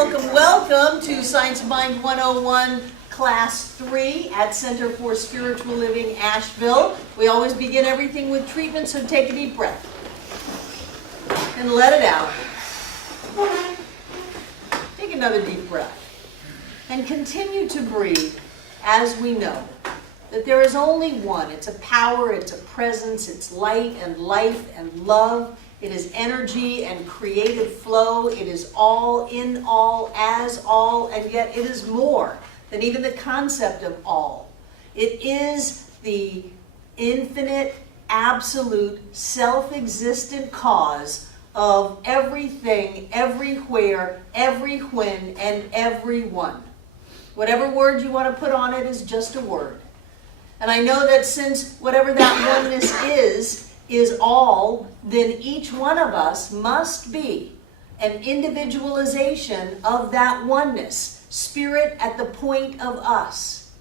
Welcome to Science of Mind 101 Class 3 at Center for Spiritual Living, Asheville. We always begin everything with treatment, so take a deep breath and let it out. Take another deep breath and continue to breathe as we know that there is only one. It's a power, it's a presence, it's light and life and love. It is energy and creative flow. It is all, in all, as all, and yet it is more than even the concept of all. It is the infinite, absolute, self-existent cause of everything, everywhere, every when, and everyone. Whatever word you want to put on it is just a word. And I know that since whatever that oneness is all, then each one of us must be an individualization of that oneness. Spirit at the point of us.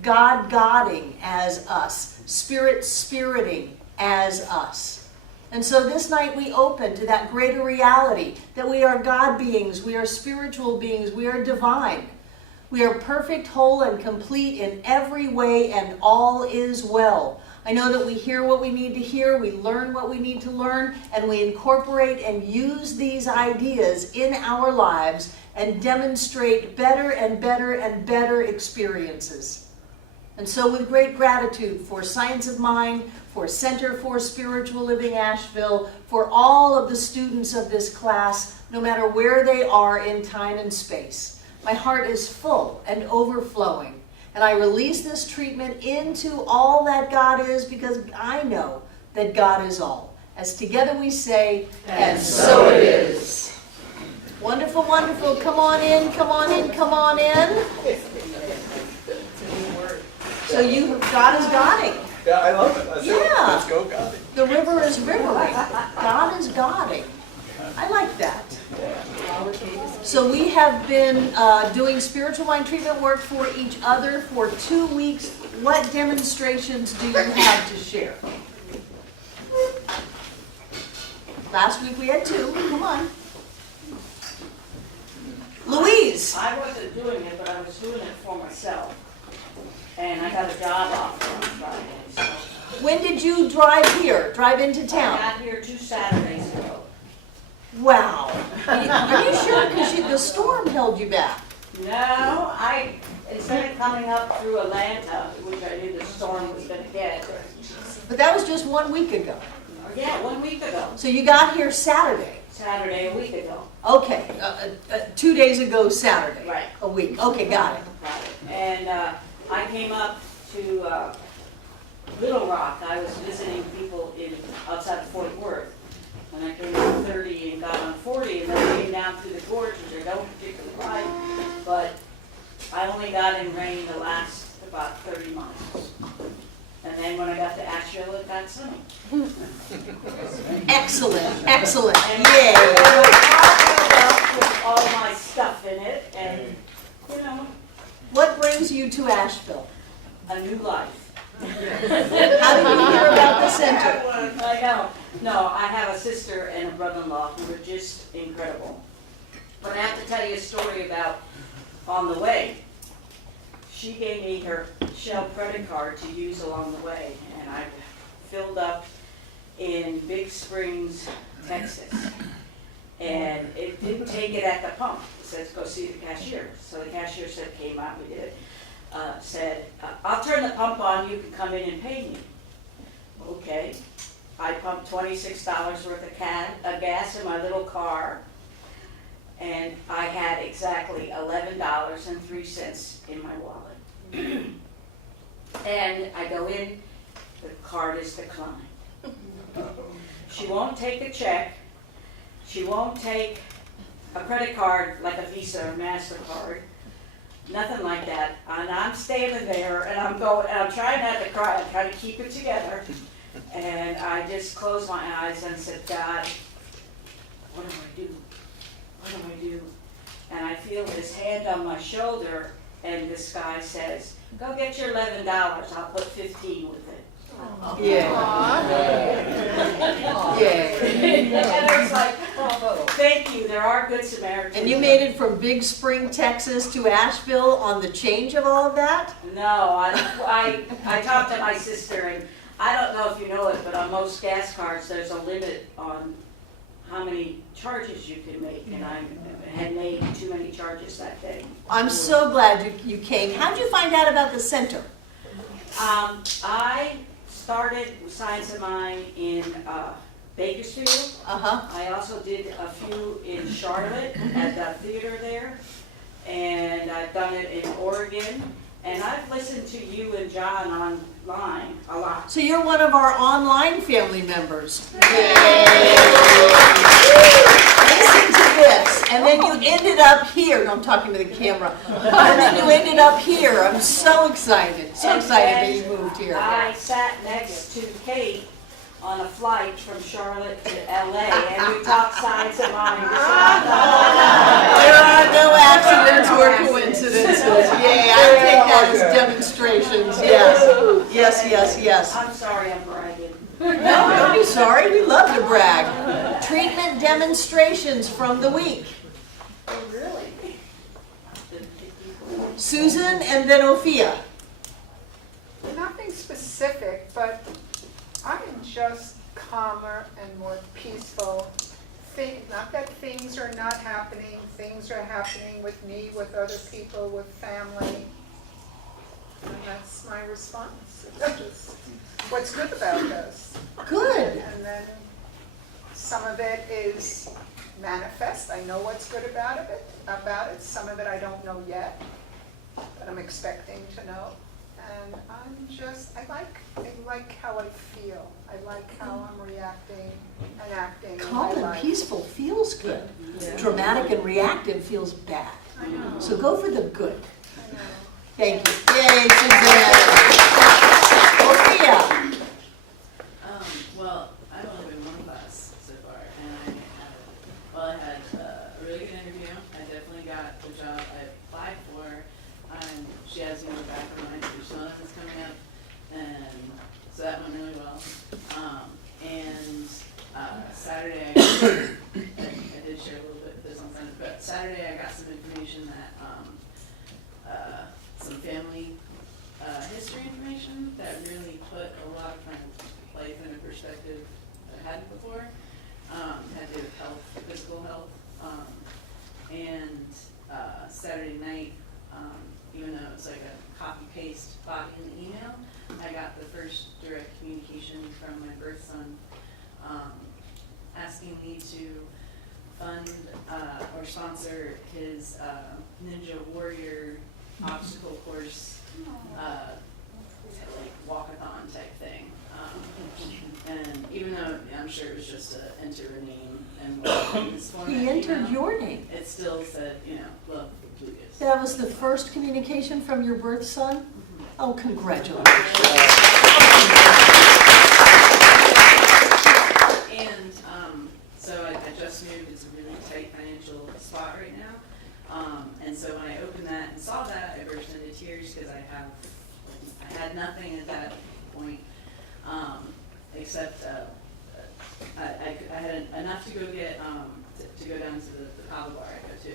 God Godding as us. Spirit spiriting as us. And so this night we open to that greater reality that we are God beings, we are spiritual beings, we are divine. We are perfect, whole, and complete in every way, and all is well. I know that we hear what we need to hear, we learn what we need to learn, and we incorporate and use these ideas in our lives and demonstrate better and better and better experiences. And so with great gratitude for Science of Mind, for Center for Spiritual Living Asheville, for all of the students of this class, no matter where they are in time and space, my heart is full and overflowing. And I release this treatment into all that God is because I know that God is all. As together we say, and so it is. Wonderful, wonderful. Come on in, come on in, come on in. So God is Godding. Yeah, I love it. Let's go Godding. The river is rivering. God is Godding. I like that. So we have been doing spiritual mind treatment work for each other for 2 weeks. What demonstrations do you have to share? Last week we had 2. Come on. Louise. I wasn't doing it, but I was doing it for myself. And I got a job offer on Friday. So When did you drive here? Drive into I town? got here 2 Saturdays ago. Wow. Are you sure? Because the storm held you back. No, instead of coming up through Atlanta, which I knew the storm was going to get. But that was just 1 week ago. Yeah, 1 week ago. So you got here Saturday. Saturday, a week ago. Okay. 2 days ago Saturday. Right. A week. Okay, got it. Got it. And I came up to Little Rock. I was visiting people outside of Fort Worth. And I came on 30 and got on 40 and then came down through the gorge, which I don't particularly like, but I only got in rain the last about 30 miles. And then when I got to Asheville, it got sunny. Excellent, excellent. And Yay. with all my stuff in it, and What brings you to Asheville? a new life. How did you hear about the center? I know. No, I have a sister and a brother-in-law who are just incredible. But I have to tell you a story about on the way. She gave me her Shell credit card to use along the way, and I filled up in Big Springs, Texas. And it didn't take it at the pump. It says, go see the cashier. So the cashier came out, we did it. Said, I'll turn the pump on, you can come in and pay me. Okay. I pumped $26 worth of gas in my little car, and I had exactly $11.03 in my wallet. And I go in, the card is declined. She won't take a check. She won't take a credit card like a Visa or MasterCard. Nothing like that. And I'm standing there and I'm trying not to cry, I'm trying to keep it together. And I just closed my eyes and said, God, what do I do? What do I do? And I feel this hand on my shoulder, and this guy says, go get your $11, I'll put 15 with it. Yeah. Yeah. And I was like, oh. Thank you, there are good Samaritans. And you made it from Big Spring, Texas to Asheville on the change of all of that? No, I talked to my sister, and I don't know if you know it, but on most gas cards, there's a limit on how many charges you can make, and I had made too many charges that day. I'm so glad you came. How'd you find out about the center? I started Science of Mind in Bakersfield. I also did a few in Charlotte at the theater there, and I've done it in Oregon, and I've listened to you and John online a lot. So you're one of our online family members. Listen to this, and then you ended up here. No, I'm talking to the camera. And then you ended up here. I'm so excited. So excited that you moved here. I sat next to Kate on a flight from Charlotte to LA, and we talked Science of Mind. There are no accidents or coincidences. Yay, I take that as demonstrations. Yes, yes, yes, yes. I'm sorry I'm bragging. No, don't be sorry. We love to brag. Treatment demonstrations from the week. Oh, really? Susan and then Ophia. Nothing specific, but I am just calmer and more peaceful. Not that things are not happening, things are happening with me, with other people, with family. And that's my response. It's just what's good about this. Good. And then some of it is manifest. I know what's good about it. Some of it I don't know yet, but I'm expecting to know. And I like how I feel. I like how I'm reacting and acting. Calm and peaceful feels good. Dramatic and reactive feels bad. I know. So go for the good. I know. Thank you. Yay, Suzanne. Sophia. Well, I've only been one class so far, and I had a really good interview. I definitely got the job I applied for. She asked me to go back for my son was coming up, and so that went really well. Saturday, I did share a little bit of this on Sunday, but Saturday I got some information that some family history information that really put a lot of my life in a perspective that I hadn't before. Had to do with health, physical health, and Saturday night, even though it was like a copy-paste body in the email, I got the first direct communication from my birth son asking me to fund or sponsor his Ninja Warrior obstacle course, like walkathon type thing. And even though I'm sure it was just to enter a name and what in this format, He entered your name. it still said, love Lucas. That was the first communication from your birth son? Oh, congratulations. And so I just moved. It's a really tight financial spot right now. And so when I opened that and saw that, I burst into tears because I had nothing at that point except I had enough to go get to go down to the Pablo bar I go to,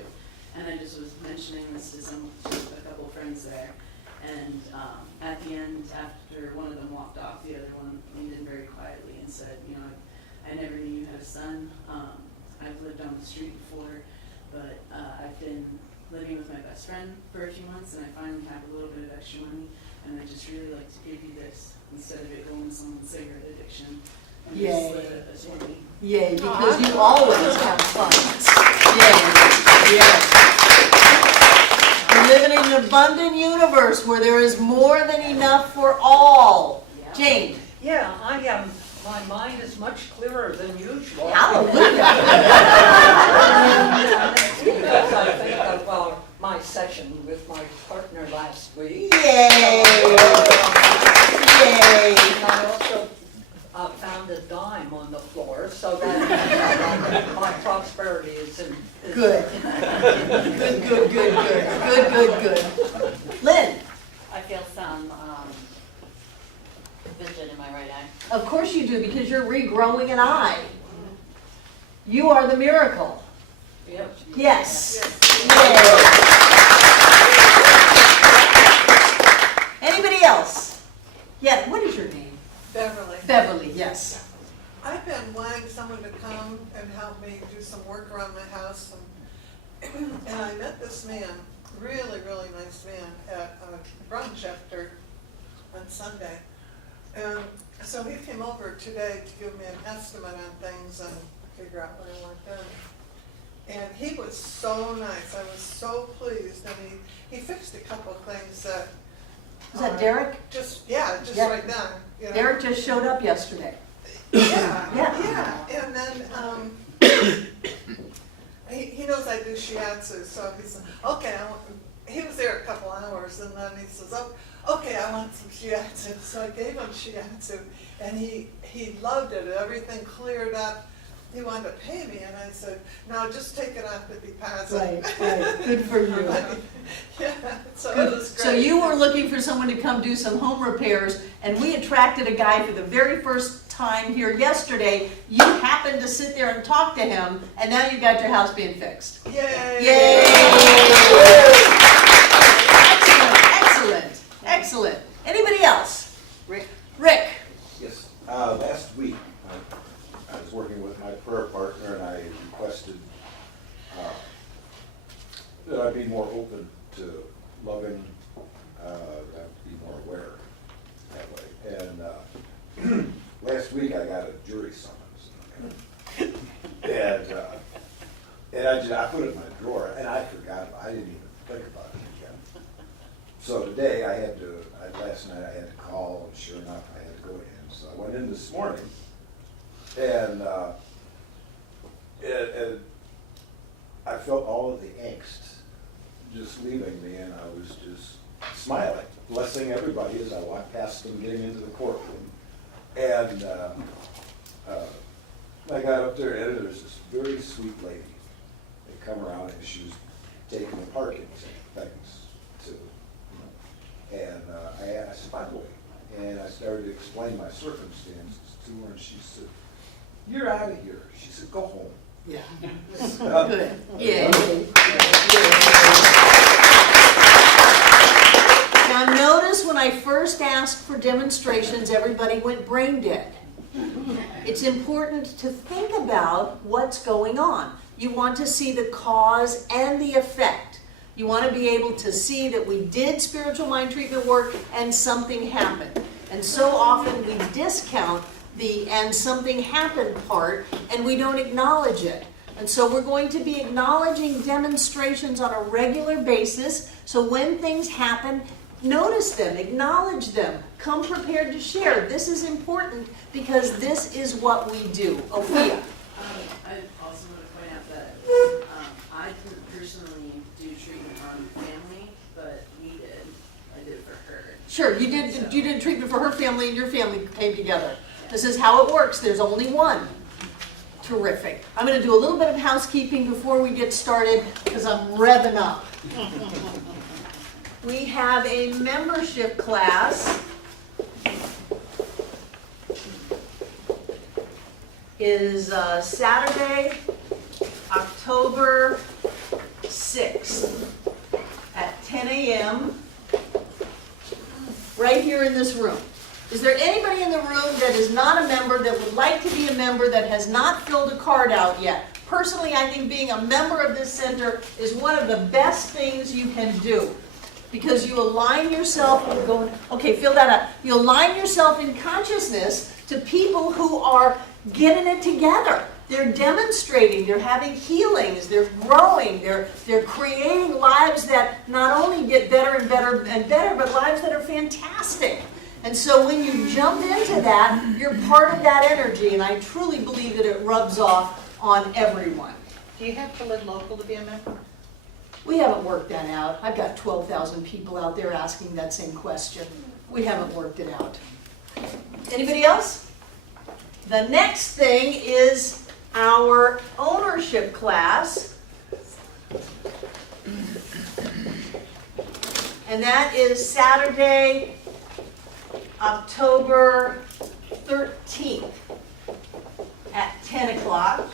and I just was mentioning this to a couple of friends there. And at the end, after one of them walked off, the other one leaned in very quietly and said, I never knew you had a son. I've lived on the street before, but I've been living with my best friend for a few months, and I finally have a little bit of extra money, and I just really like to give you this instead of it going to someone's cigarette addiction. And Yay. just slid a 20. Yay, because you always have funds. Yay, yes. We live in an abundant universe where there is more than enough for all. Jane. Yeah, my mind is much clearer than usual. Hallelujah. Because I think of my session with my partner last week. Yay. Yay. And I also found a dime on the floor, so that my prosperity is in. Good. Good. Lynn. I feel some vision in my right eye. Of course you do, because you're regrowing an eye. You are the miracle. Yep. Yes. Yay. Anybody else? Yeah, what is your name? Beverly. Beverly, yes. I've been wanting someone to come and help me do some work around my house, and I met this man, really, really nice man, at a brunch after on Sunday. And so he came over today to give me an estimate on things and figure out what I want done. And he was so nice. I was so pleased, and he fixed a couple of things that. Is that Derek? Just Yeah. right then. You know. Derek just showed up yesterday. Yeah, Yeah. yeah, and then, he knows I do shiatsu, so he said, okay, he was there a couple hours, and then he says, oh, okay, I want some shiatsu, so I gave him shiatsu, and he loved it, everything cleared up. He wanted to pay me, and I said, no, just take it off the deposit. Right, good for you. Yeah, so it was great. So you were looking for someone to come do some home repairs, and we attracted a guy for the very first time here yesterday. You happened to sit there and talk to him, and now you got your house being fixed. Yay! Yay! Excellent, excellent. Anybody else? Rick. Yes, last week, I was working with my prayer partner, and I requested that I be more open to loving, that I be more aware that way. And last week, I got a jury summons. And I put it in my drawer, and I forgot about it. I didn't even think about it again. So today, last night I had to call, and sure enough, I had to go in. So I went in this morning, and I felt all of the angst just leaving me, and I was just smiling, blessing everybody as I walked past them getting into the courtroom. And I got up there, and there's this very sweet lady. They come around, and she was taking the parking things too. And I said, by the way, and I started to explain my circumstances to her, and she said, you're out of here. She said, go home. Yeah. Good. Yeah. Now notice when I first asked for demonstrations, everybody went brain dead. It's important to think about what's going on. You want to see the cause and the effect. You want to be able to see that we did spiritual mind treatment work and something happened. And so often we discount the and something happened part, and we don't acknowledge it. And so we're going to be acknowledging demonstrations on a regular basis. So when things happen, notice them, acknowledge them, come prepared to share. This is important because this is what we do. Ophia. I also want to point out that I didn't personally do treatment on family, but we did. I did it for her. Sure, you did treatment for her family, and your family came together. This is how it works. There's only one. Terrific. I'm going to do a little bit of housekeeping before we get started because I'm revving up. We have a membership class. Is Saturday, October 6th at 10 a.m. right here in this room. Is there anybody in the room that is not a member that would like to be a member that has not filled a card out yet? Personally, I think being a member of this center is one of the best things you can do because you align yourself, fill that out. You align yourself in consciousness to people who are getting it together. They're demonstrating, they're having healings, they're growing, they're creating lives that not only get better and better and better, but lives that are fantastic. And so when you jump into that, you're part of that energy, and I truly believe that it rubs off on everyone. Do you have to live local to be a member? We haven't worked that out. I've got 12,000 people out there asking that same question. We haven't worked it out. Anybody else? The next thing is our ownership class. And that is Saturday, October 13th at 10 o'clock.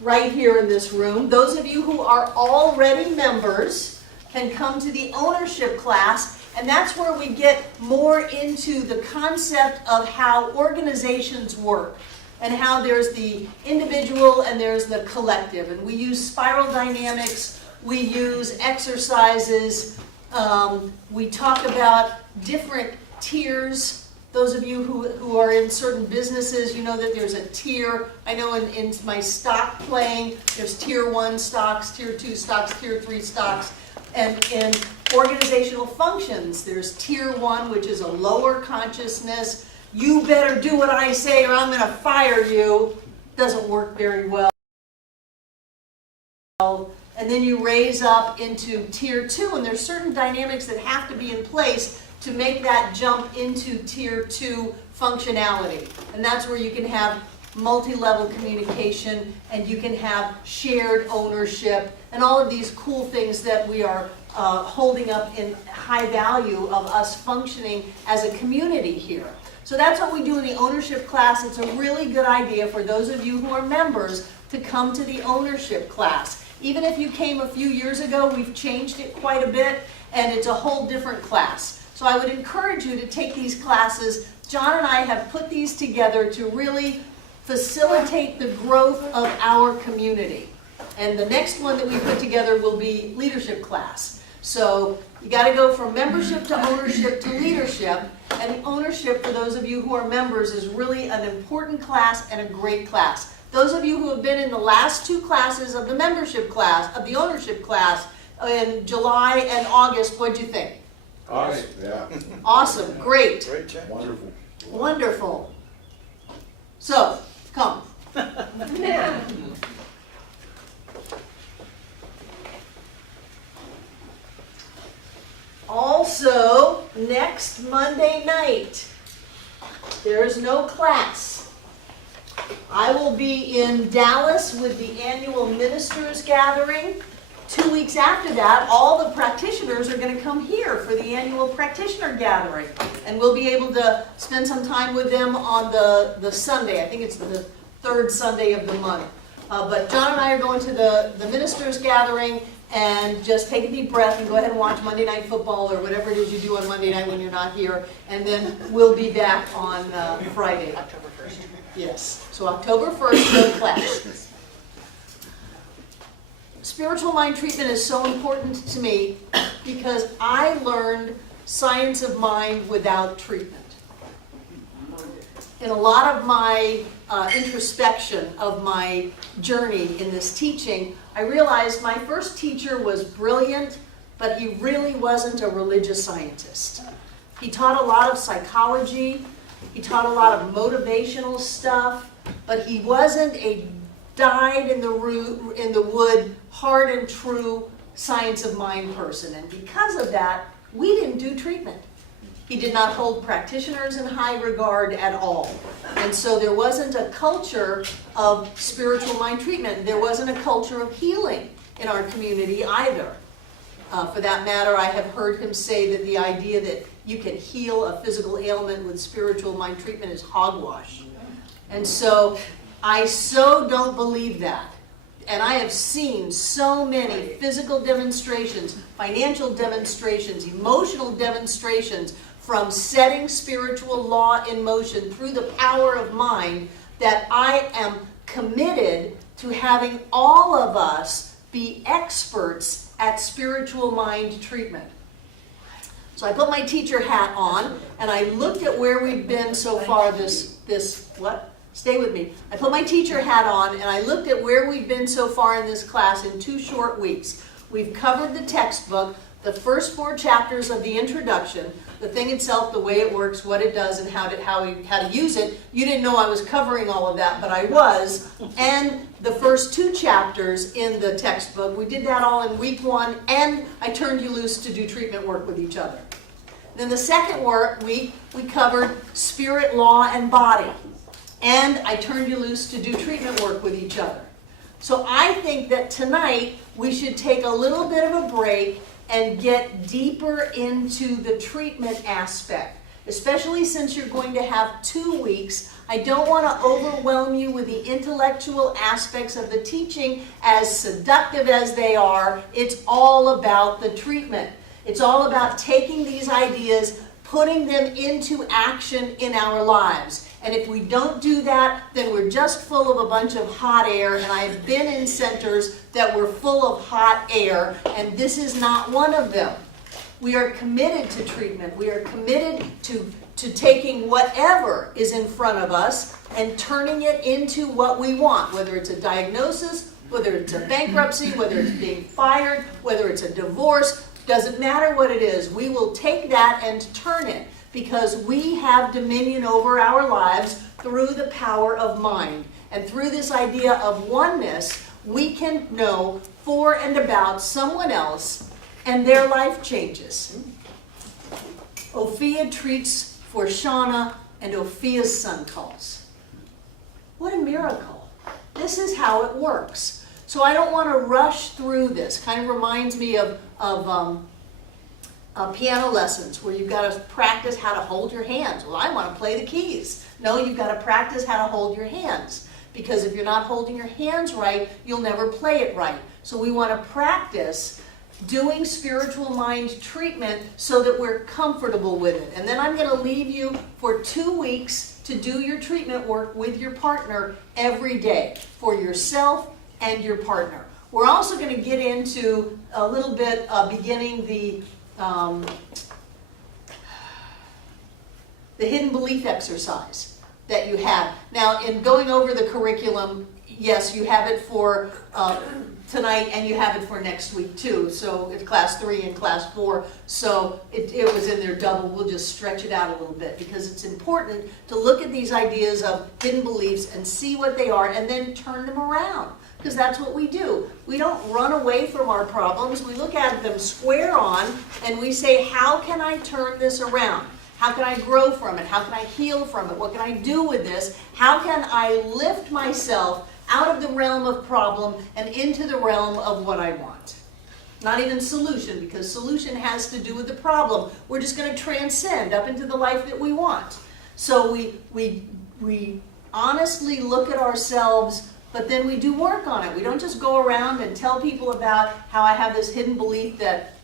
right here in this room. Those of you who are already members can come to the ownership class, and that's where we get more into the concept of how organizations work and how there's the individual and there's the collective. And we use spiral dynamics, we use exercises, we talk about different tiers. Those of you who are in certain businesses, you know that there's a tier. I know in my stock playing, there's tier 1 stocks, tier 2 stocks, tier 3 stocks. And in organizational functions, there's tier 1, which is a lower consciousness. You better do what I say or I'm going to fire you. Doesn't work very well. And then you raise up into tier 2, and there's certain dynamics that have to be in place to make that jump into tier 2 functionality. And that's where you can have multi-level communication, and you can have shared ownership, and all of these cool things that we are holding up in high value of us functioning as a community here. So that's what we do in the ownership class. It's a really good idea for those of you who are members to come to the ownership class. Even if you came a few years ago, we've changed it quite a bit, and it's a whole different class. So I would encourage you to take these classes. John and I have put these together to really facilitate the growth of our community. And the next one that we put together will be leadership class. So you got to go from membership to ownership to leadership. And ownership, for those of you who are members, is really an important class and a great class. Those of you who have been in the last 2 classes of the membership class, of the ownership class, in July and August, what'd you think? Awesome, yeah. Awesome, great. Great change. Wonderful. Wonderful. So, come. Also, next Monday night, there is no class. I will be in Dallas with the annual ministers gathering. 2 weeks after that, all the practitioners are going to come here for the annual practitioner gathering. And we'll be able to spend some time with them on the Sunday. I think it's the 3rd Sunday of the month. But John and I are going to the ministers gathering, and just take a deep breath and go ahead and watch Monday Night Football or whatever it is you do on Monday night when you're not here. And then we'll be back on Friday. October 1st. Yes. So October 1st, no class. Spiritual mind treatment is so important to me because I learned science of mind without treatment. In a lot of my introspection of my journey in this teaching, I realized my first teacher was brilliant, but he really wasn't a religious scientist. He taught a lot of psychology, he taught a lot of motivational stuff, but he wasn't a dyed-in-the-wood, hard and true science of mind person. And because of that, we didn't do treatment. He did not hold practitioners in high regard at all. And so there wasn't a culture of spiritual mind treatment. There wasn't a culture of healing in our community either. For that matter, I have heard him say that the idea that you can heal a physical ailment with spiritual mind treatment is hogwash. And so I so don't believe that. And I have seen so many physical demonstrations, financial demonstrations, emotional demonstrations from setting spiritual law in motion through the power of mind that I am committed to having all of us be experts at spiritual mind treatment. So I put my teacher hat on and I looked at where we've been so far what? Stay with me. I put my teacher hat on and I looked at where we've been so far in this class in 2 short weeks. We've covered the textbook, the first 4 chapters of the introduction, the thing itself, the way it works, what it does, and how to use it. You didn't know I was covering all of that, but I was. And the first 2 chapters in the textbook. We did that all in week 1, and I turned you loose to do treatment work with each other. Then the second week, we covered spirit, law, and body. And I turned you loose to do treatment work with each other. So I think that tonight we should take a little bit of a break and get deeper into the treatment aspect. Especially since you're going to have 2 weeks, I don't want to overwhelm you with the intellectual aspects of the teaching, as seductive as they are. It's all about the treatment. It's all about taking these ideas, putting them into action in our lives. And if we don't do that, then we're just full of a bunch of hot air. And I've been in centers that were full of hot air, and this is not one of them. We are committed to treatment. We are committed to taking whatever is in front of us and turning it into what we want, whether it's a diagnosis, whether it's a bankruptcy, whether it's being fired, whether it's a divorce. Doesn't matter what it is. We will take that and turn it, because we have dominion over our lives through the power of mind. And through this idea of oneness, we can know for and about someone else, and their life changes. Ophia treats for Shauna, and Ophia's son calls. What a miracle. This is how it works. So I don't want to rush through this. Kind of reminds me of piano lessons, where you've got to practice how to hold your hands. Well, I want to play the keys. No, you've got to practice how to hold your hands. Because if you're not holding your hands right, you'll never play it right. So we want to practice doing spiritual mind treatment so that we're comfortable with it. And then I'm going to leave you for 2 weeks to do your treatment work with your partner every day, for yourself and your partner. We're also going to get into a little bit beginning the hidden belief exercise that you have. Now, in going over the curriculum, yes, you have it for tonight, and you have it for next week too. So it's class 3 and class 4. So it was in there double. We'll just stretch it out a little bit, because it's important to look at these ideas of hidden beliefs and see what they are, and then turn them around. Because that's what we do. We don't run away from our problems. We look at them square on, and we say, how can I turn this around? How can I grow from it? How can I heal from it? What can I do with this? How can I lift myself out of the realm of problem and into the realm of what I want? Not even solution, because solution has to do with the problem. We're just going to transcend up into the life that we want. So we honestly look at ourselves, but then we do work on it. We don't just go around and tell people about how I have this hidden belief that,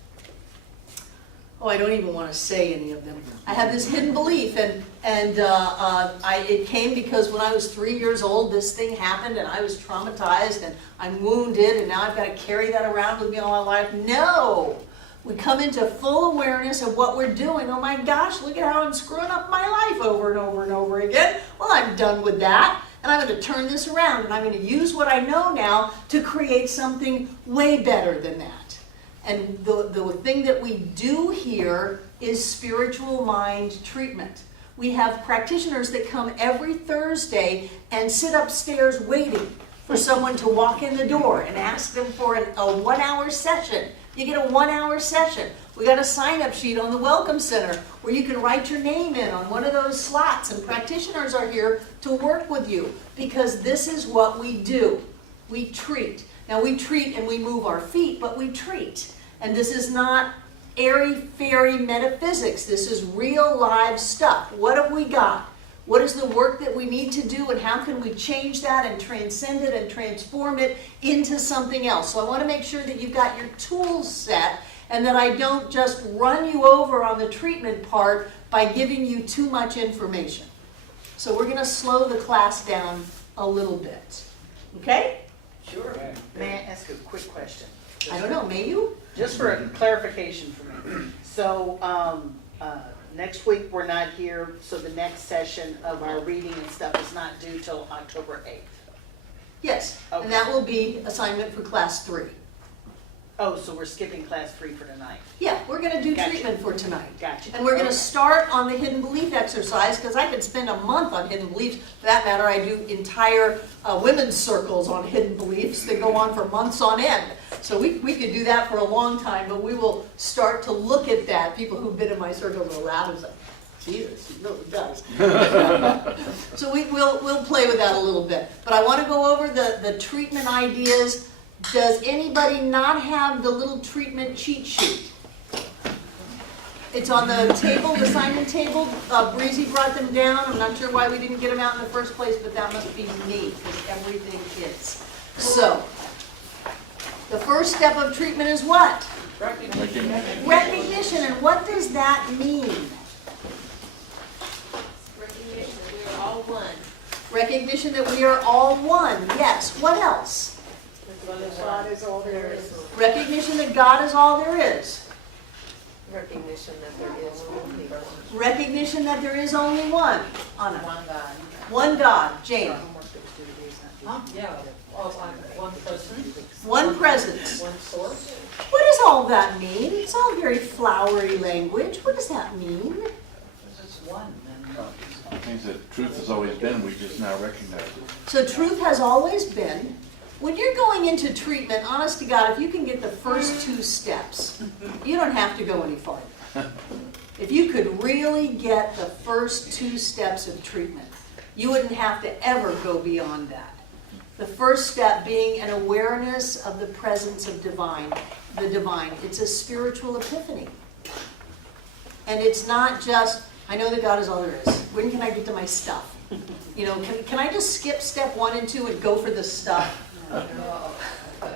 oh, I don't even want to say any of them. I have this hidden belief, and it came because when I was 3 years old, this thing happened, and I was traumatized, and I'm wounded, and now I've got to carry that around with me all my life. No! We come into full awareness of what we're doing. Oh my gosh, look at how I'm screwing up my life over and over and over again. Well, I'm done with that. And I'm going to turn this around, and I'm going to use what I know now to create something way better than that. And the thing that we do here is spiritual mind treatment. We have practitioners that come every Thursday and sit upstairs waiting for someone to walk in the door and ask them for a 1-hour session. You get a 1-hour session. We got a sign-up sheet on the Welcome Center where you can write your name in on one of those slots, and practitioners are here to work with you, because this is what we do. We treat. Now, we treat and we move our feet, but we treat. And this is not airy-fairy metaphysics. This is real live stuff. What have we got? What is the work that we need to do, and how can we change that and transcend it and transform it into something else? So I want to make sure that you've got your tools set, and that I don't just run you over on the treatment part by giving you too much information. So we're going to slow the class down a little bit. Okay? Sure. May I ask a quick question? I don't know, may you? Just for a clarification for me. So, next week we're not here, so the next session of our reading and stuff is not due till October 8th. Yes, Okay. and that will be assignment for class 3. Oh, so we're skipping class 3 for tonight. Yeah, we're going to do Gotcha. treatment for tonight. Gotcha. And we're going to Okay. start on the hidden belief exercise, because I could spend a month on hidden beliefs. For that matter, I do entire women's circles on hidden beliefs that go on for months on end. So we could do that for a long time, but we will start to look at that. People who've been in my circles will laugh and say, Jesus, he really does. So we'll play with that a little bit. But I want to go over the treatment ideas. Does anybody not have the little treatment cheat sheet? It's on the table, the sign-in table. Breezy brought them down. I'm not sure why we didn't get them out in the first place, but that must be me, because everything is. So, the first step of treatment is what? Recognition. Recognition, and what does that mean? Recognition that we are all one. Recognition that we are all one, yes. What else? God is all there is. Recognition that God is all there is. Recognition that there is only one. Recognition that there is only one. Anna. One God. One God. Jane. Yeah, one person, One presence. one source. What does all that mean? It's all very flowery language. What does that mean? It's one, and It means that truth has always been, we just now recognize it. So truth has always been. When you're going into treatment, honest to God, if you can get the first 2 steps, you don't have to go any farther. If you could really get the first 2 steps of treatment, you wouldn't have to ever go beyond that. The first step being an awareness of the presence of the divine. It's a spiritual epiphany. And it's not just, I know that God is all there is. When can I get to my stuff? You know, can I just skip step 1 and 2 and go for the stuff?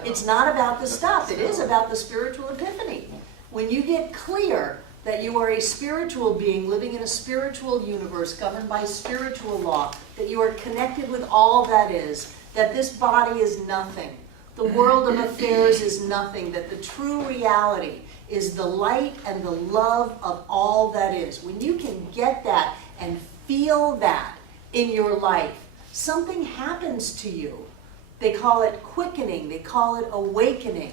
It's not about the stuff. It is about the spiritual epiphany. When you get clear that you are a spiritual being living in a spiritual universe governed by spiritual law, that you are connected with all that is, that this body is nothing, the world of affairs is nothing, that the true reality is the light and the love of all that is. When you can get that and feel that in your life, something happens to you. They call it quickening. They call it awakening.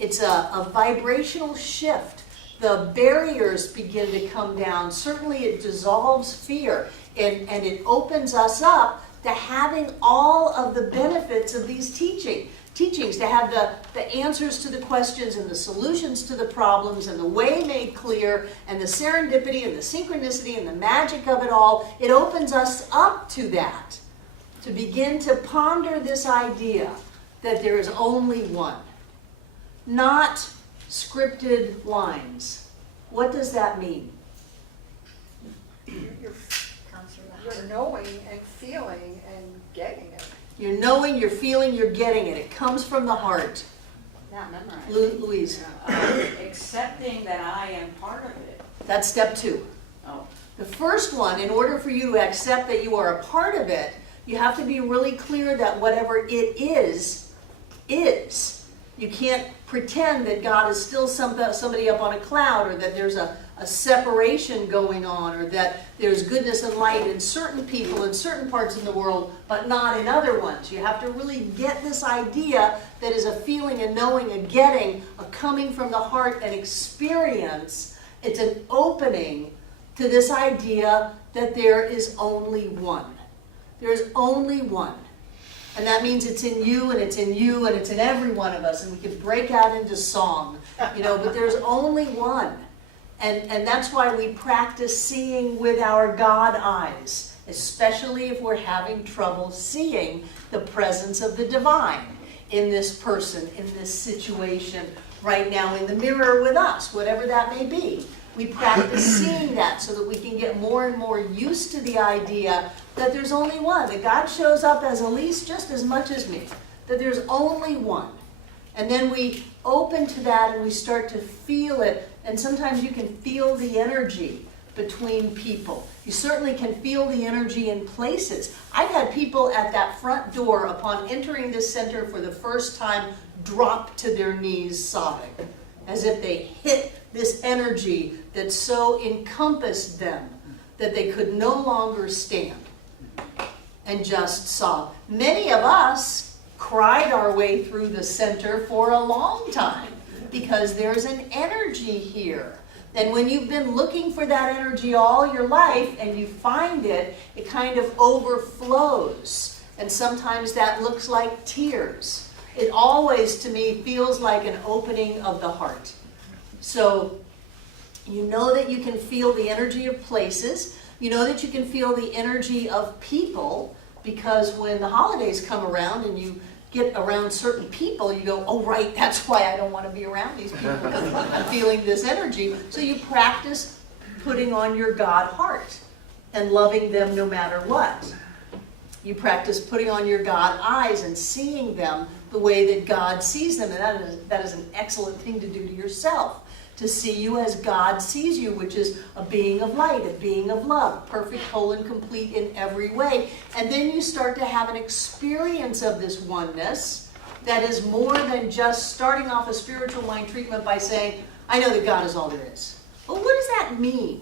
It's a vibrational shift. The barriers begin to come down. Certainly it dissolves fear and it opens us up to having all of the benefits of these teachings, to have the answers to the questions and the solutions to the problems and the way made clear and the serendipity and the synchronicity and the magic of it all. It opens us up to that, to begin to ponder this idea that there is only one, not scripted lines. What does that mean? You're knowing and feeling and getting it. You're knowing, you're feeling, you're getting it. It comes from the heart. Not memorized. Louise, Accepting that I am part of it. that's step 2. Oh. The first one, in order for you to accept that you are a part of it, you have to be really clear that whatever it is, is. You can't pretend that God is still somebody up on a cloud, or that there's a separation going on, or that there's goodness and light in certain people in certain parts of the world, but not in other ones. You have to really get this idea that is a feeling, a knowing, a getting, a coming from the heart, an experience. It's an opening to this idea that there is only one. There is only one. And that means it's in you, and it's in you, and it's in every one of us, and we can break out into song, but there's only one. And that's why we practice seeing with our God eyes, especially if we're having trouble seeing the presence of the divine in this person, in this situation, right now in the mirror with us, whatever that may be. We practice seeing that so that we can get more and more used to the idea that there's only one, that God shows up as Elise just as much as me, that there's only one. And then we open to that and we start to feel it, and sometimes you can feel the energy between people. You certainly can feel the energy in places. I've had people at that front door upon entering this center for the first time drop to their knees sobbing, as if they hit this energy that so encompassed them that they could no longer stand and just sob. Many of us cried our way through the center for a long time because there's an energy here. And when you've been looking for that energy all your life and you find it, it kind of overflows. And sometimes that looks like tears. It always, to me, feels like an opening of the heart. So you know that you can feel the energy of places. You know that you can feel the energy of people, because when the holidays come around and you get around certain people, you go, oh right, that's why I don't want to be around these people, because I'm feeling this energy. So you practice putting on your God heart and loving them no matter what. You practice putting on your God eyes and seeing them the way that God sees them. And that is an excellent thing to do to yourself. To see you as God sees you, which is a being of light, a being of love, perfect, whole, and complete in every way. And then you start to have an experience of this oneness that is more than just starting off a spiritual mind treatment by saying, I know that God is all there is. Well, what does that mean?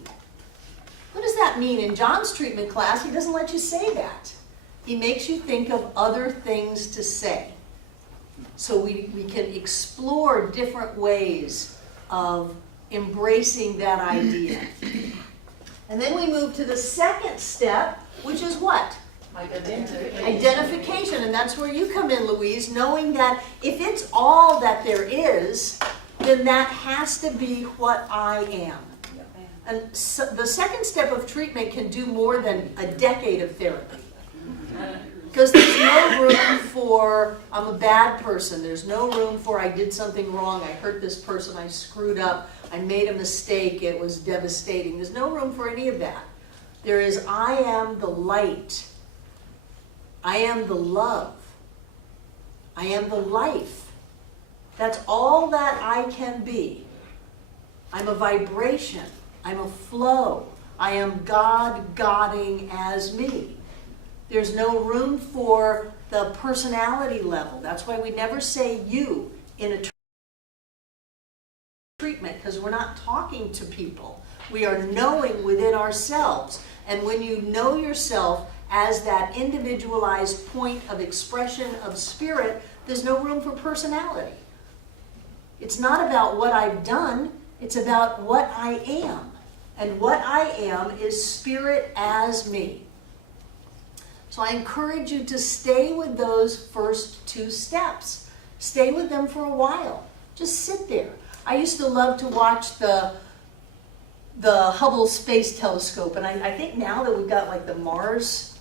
What does that mean? In John's treatment class, he doesn't let you say that. He makes you think of other things to say. So we can explore different ways of embracing that idea. And then we move to the second step, which is what? Identification. And that's where you come in, Louise, knowing that if it's all that there is, then that has to be what I am. And so the second step of treatment can do more than a decade of therapy. Because there's no room for, I'm a bad person. There's no room for, I did something wrong. I hurt this person. I screwed up. I made a mistake. It was devastating. There's no room for any of that. There is, I am the light. I am the love. I am the life. That's all that I can be. I'm a vibration. I'm a flow. I am God Godding as me. There's no room for the personality level. That's why we never say you in a treatment, because we're not talking to people. We are knowing within ourselves. And when you know yourself as that individualized point of expression of spirit, there's no room for personality. It's not about what I've done. It's about what I am. And what I am is spirit as me. So I encourage you to stay with those first two steps. Stay with them for a while. Just sit there. I used to love to watch the Hubble Space Telescope, and I think now that we've got like the Mars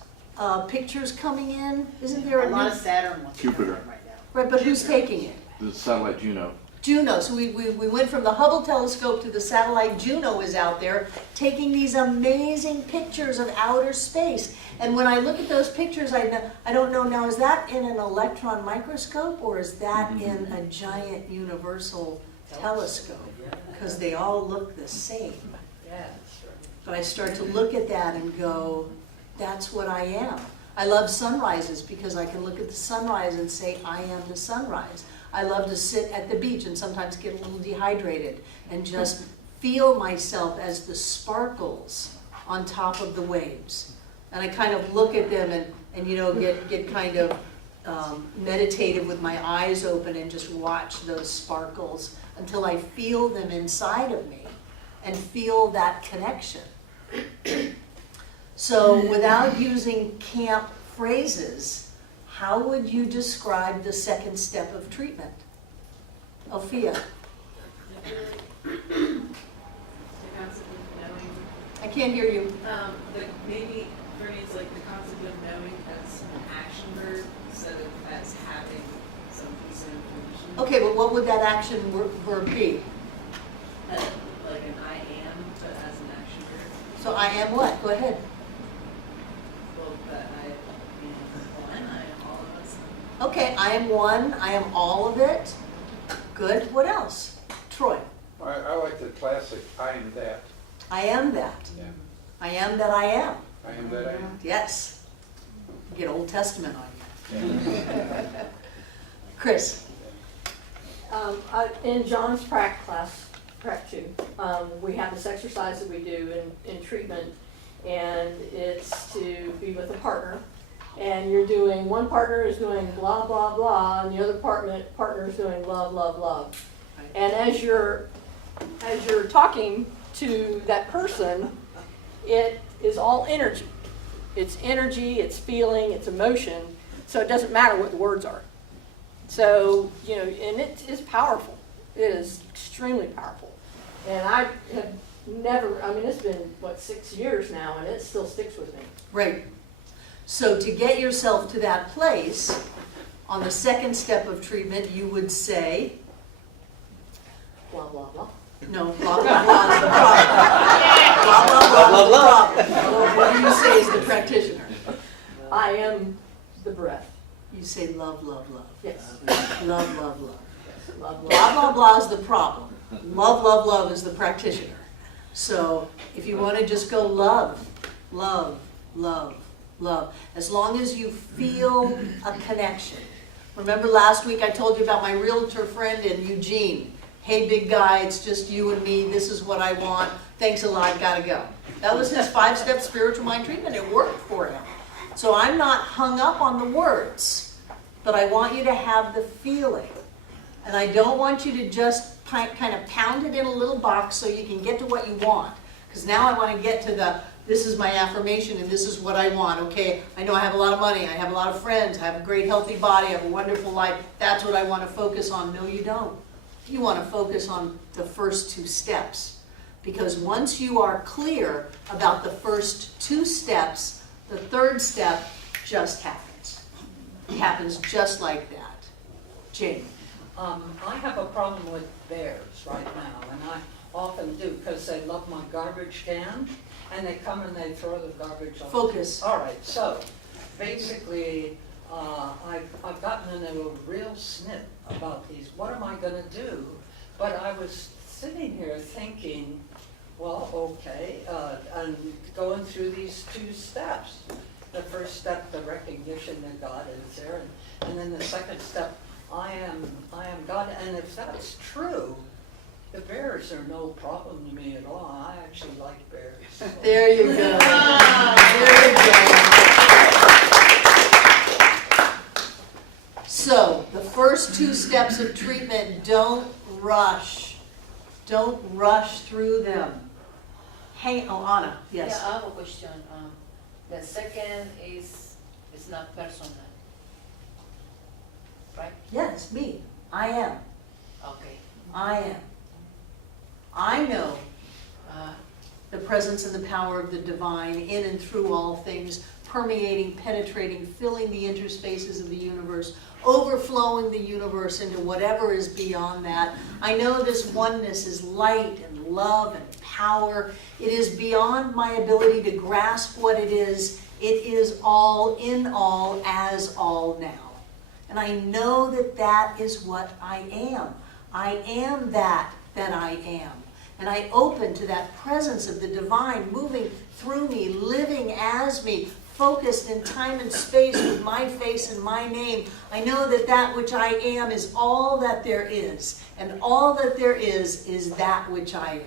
pictures coming in, isn't there A lot of Saturn ones Jupiter. coming out right now. Right, but who's taking it? The satellite Juno. Juno. So we went from the Hubble telescope to the satellite Juno is out there taking these amazing pictures of outer space. And when I look at those pictures, I don't know now, is that in an electron microscope or is that in a giant universal telescope? Because they all look the same. But I start to look at that and go, that's what I am. I love sunrises because I can look at the sunrise and say, I am the sunrise. I love to sit at the beach and sometimes get a little dehydrated and just feel myself as the sparkles on top of the waves. And I kind of look at them and you know, get kind of meditative with my eyes open and just watch those sparkles until I feel them inside of me and feel that connection. So without using camp phrases, how would you describe the second step of treatment? Alfia. The concept of knowing. I can't hear you. Maybe for me it's like the concept of knowing as an action verb instead of as having some piece of information. Okay, but what would that action verb be? Like an I am, but as an action verb. So I am what? Go ahead. Well, that I am one, I am all of us. Okay, I am one, I am all of it. Good. What else? Troy. I like the classic, I am that. I am that. Yeah. I am that I am. I am that I am. Yes. Get Old Testament on you. Chris. In John's prac class, prac 2, we have this exercise that we do in treatment, and it's to be with a partner. And you're doing, one partner is doing blah, blah, blah, and the other partner is doing love, love, love. And as you're talking to that person, it is all energy. It's energy, it's feeling, it's emotion, so it doesn't matter what the words are. So, you know, and it is powerful. It is extremely powerful. And I have never, I mean, it's been, 6 years now, and it still sticks with me. Right. So to get yourself to that place, On the second step of treatment, you would say, Blah, blah, blah. no, blah, blah, blah is the problem. Blah, blah, blah is the problem. What do you say as the practitioner? I am the breath. You say love, love, love. Yes. Love, love, love. Love, love. Blah, blah, blah is the problem. Love, love, love is the practitioner. So if you want to just go love, love, love, love, as long as you feel a connection. Remember last week I told you about my realtor friend in Eugene. Hey, big guy, it's just you and me. This is what I want. Thanks a lot, gotta go. That was his 5-step spiritual mind treatment. It worked for him. So I'm not hung up on the words, but I want you to have the feeling. And I don't want you to just kind of pound it in a little box so you can get to what you want. Because now I want to get to the, this is my affirmation and this is what I want. Okay, I know I have a lot of money, I have a lot of friends, I have a great healthy body, I have a wonderful life. That's what I want to focus on. No, you don't. You want to focus on the first 2 steps. Because once you are clear about the first 2 steps, the third step just happens. It happens just like that. Jane. I have a problem with bears right now, and I often do, because they love my garbage can, and they come and they throw the garbage on. Focus. All right, so basically, I've gotten into a real snip about these. What am I going to do? But I was sitting here thinking, well, okay, and going through these 2 steps. The first step, the recognition that God is there, and then the second step, I am God. And if that's true, the bears are no problem to me at all. I actually like bears. So. There you go. There you go. So, the first 2 steps of treatment, don't rush. Don't rush through them. Hey, oh, Anna, yes. Yeah, I have a question. The second is not personal, right? Yes, me. I am. Okay. I am. I know the presence and the power of the divine in and through all things, permeating, penetrating, filling the interspaces of the universe, overflowing the universe into whatever is beyond that. I know this oneness is light and love and power. It is beyond my ability to grasp what it is. It is all in all as all now. And I know that that is what I am. I am that I am. And I open to that presence of the divine moving through me, living as me, focused in time and space with my face and my name. I know that that which I am is all that there is. And all that there is that which I am.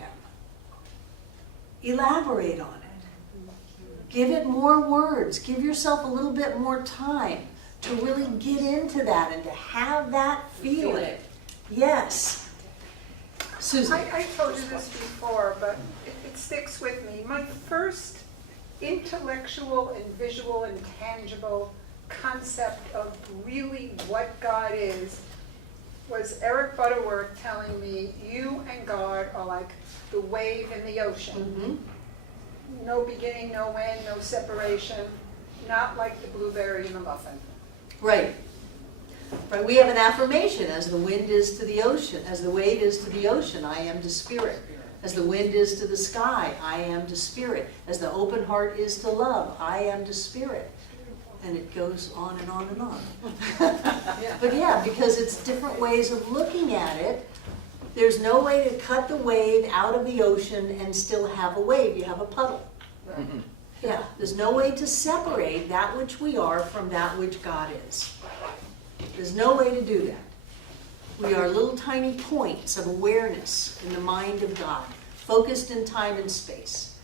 Elaborate on it. Give it more words. Give yourself a little bit more time to really get into that and to have that feeling. Yes. Susan. I told you this before, but it sticks with me. My first intellectual and visual and tangible concept of really what God is was Eric Butterworth telling me, you and God are like the wave in the ocean. Mm-hmm. No beginning, no end, no separation, not like the blueberry in the muffin. Right. Right. We have an affirmation, as the wind is to the ocean, as the wave is to the ocean, I am to spirit. As the wind is to the sky, I am to spirit. As the open heart is to love, I am to spirit. And it goes on and on and on. But yeah, because it's different ways of looking at it. There's no way to cut the wave out of the ocean and still have a wave. You have a puddle. Right. Yeah, there's no way to separate that which we are from that which God is. There's no way to do that. We are little tiny points of awareness in the mind of God, focused in time and space.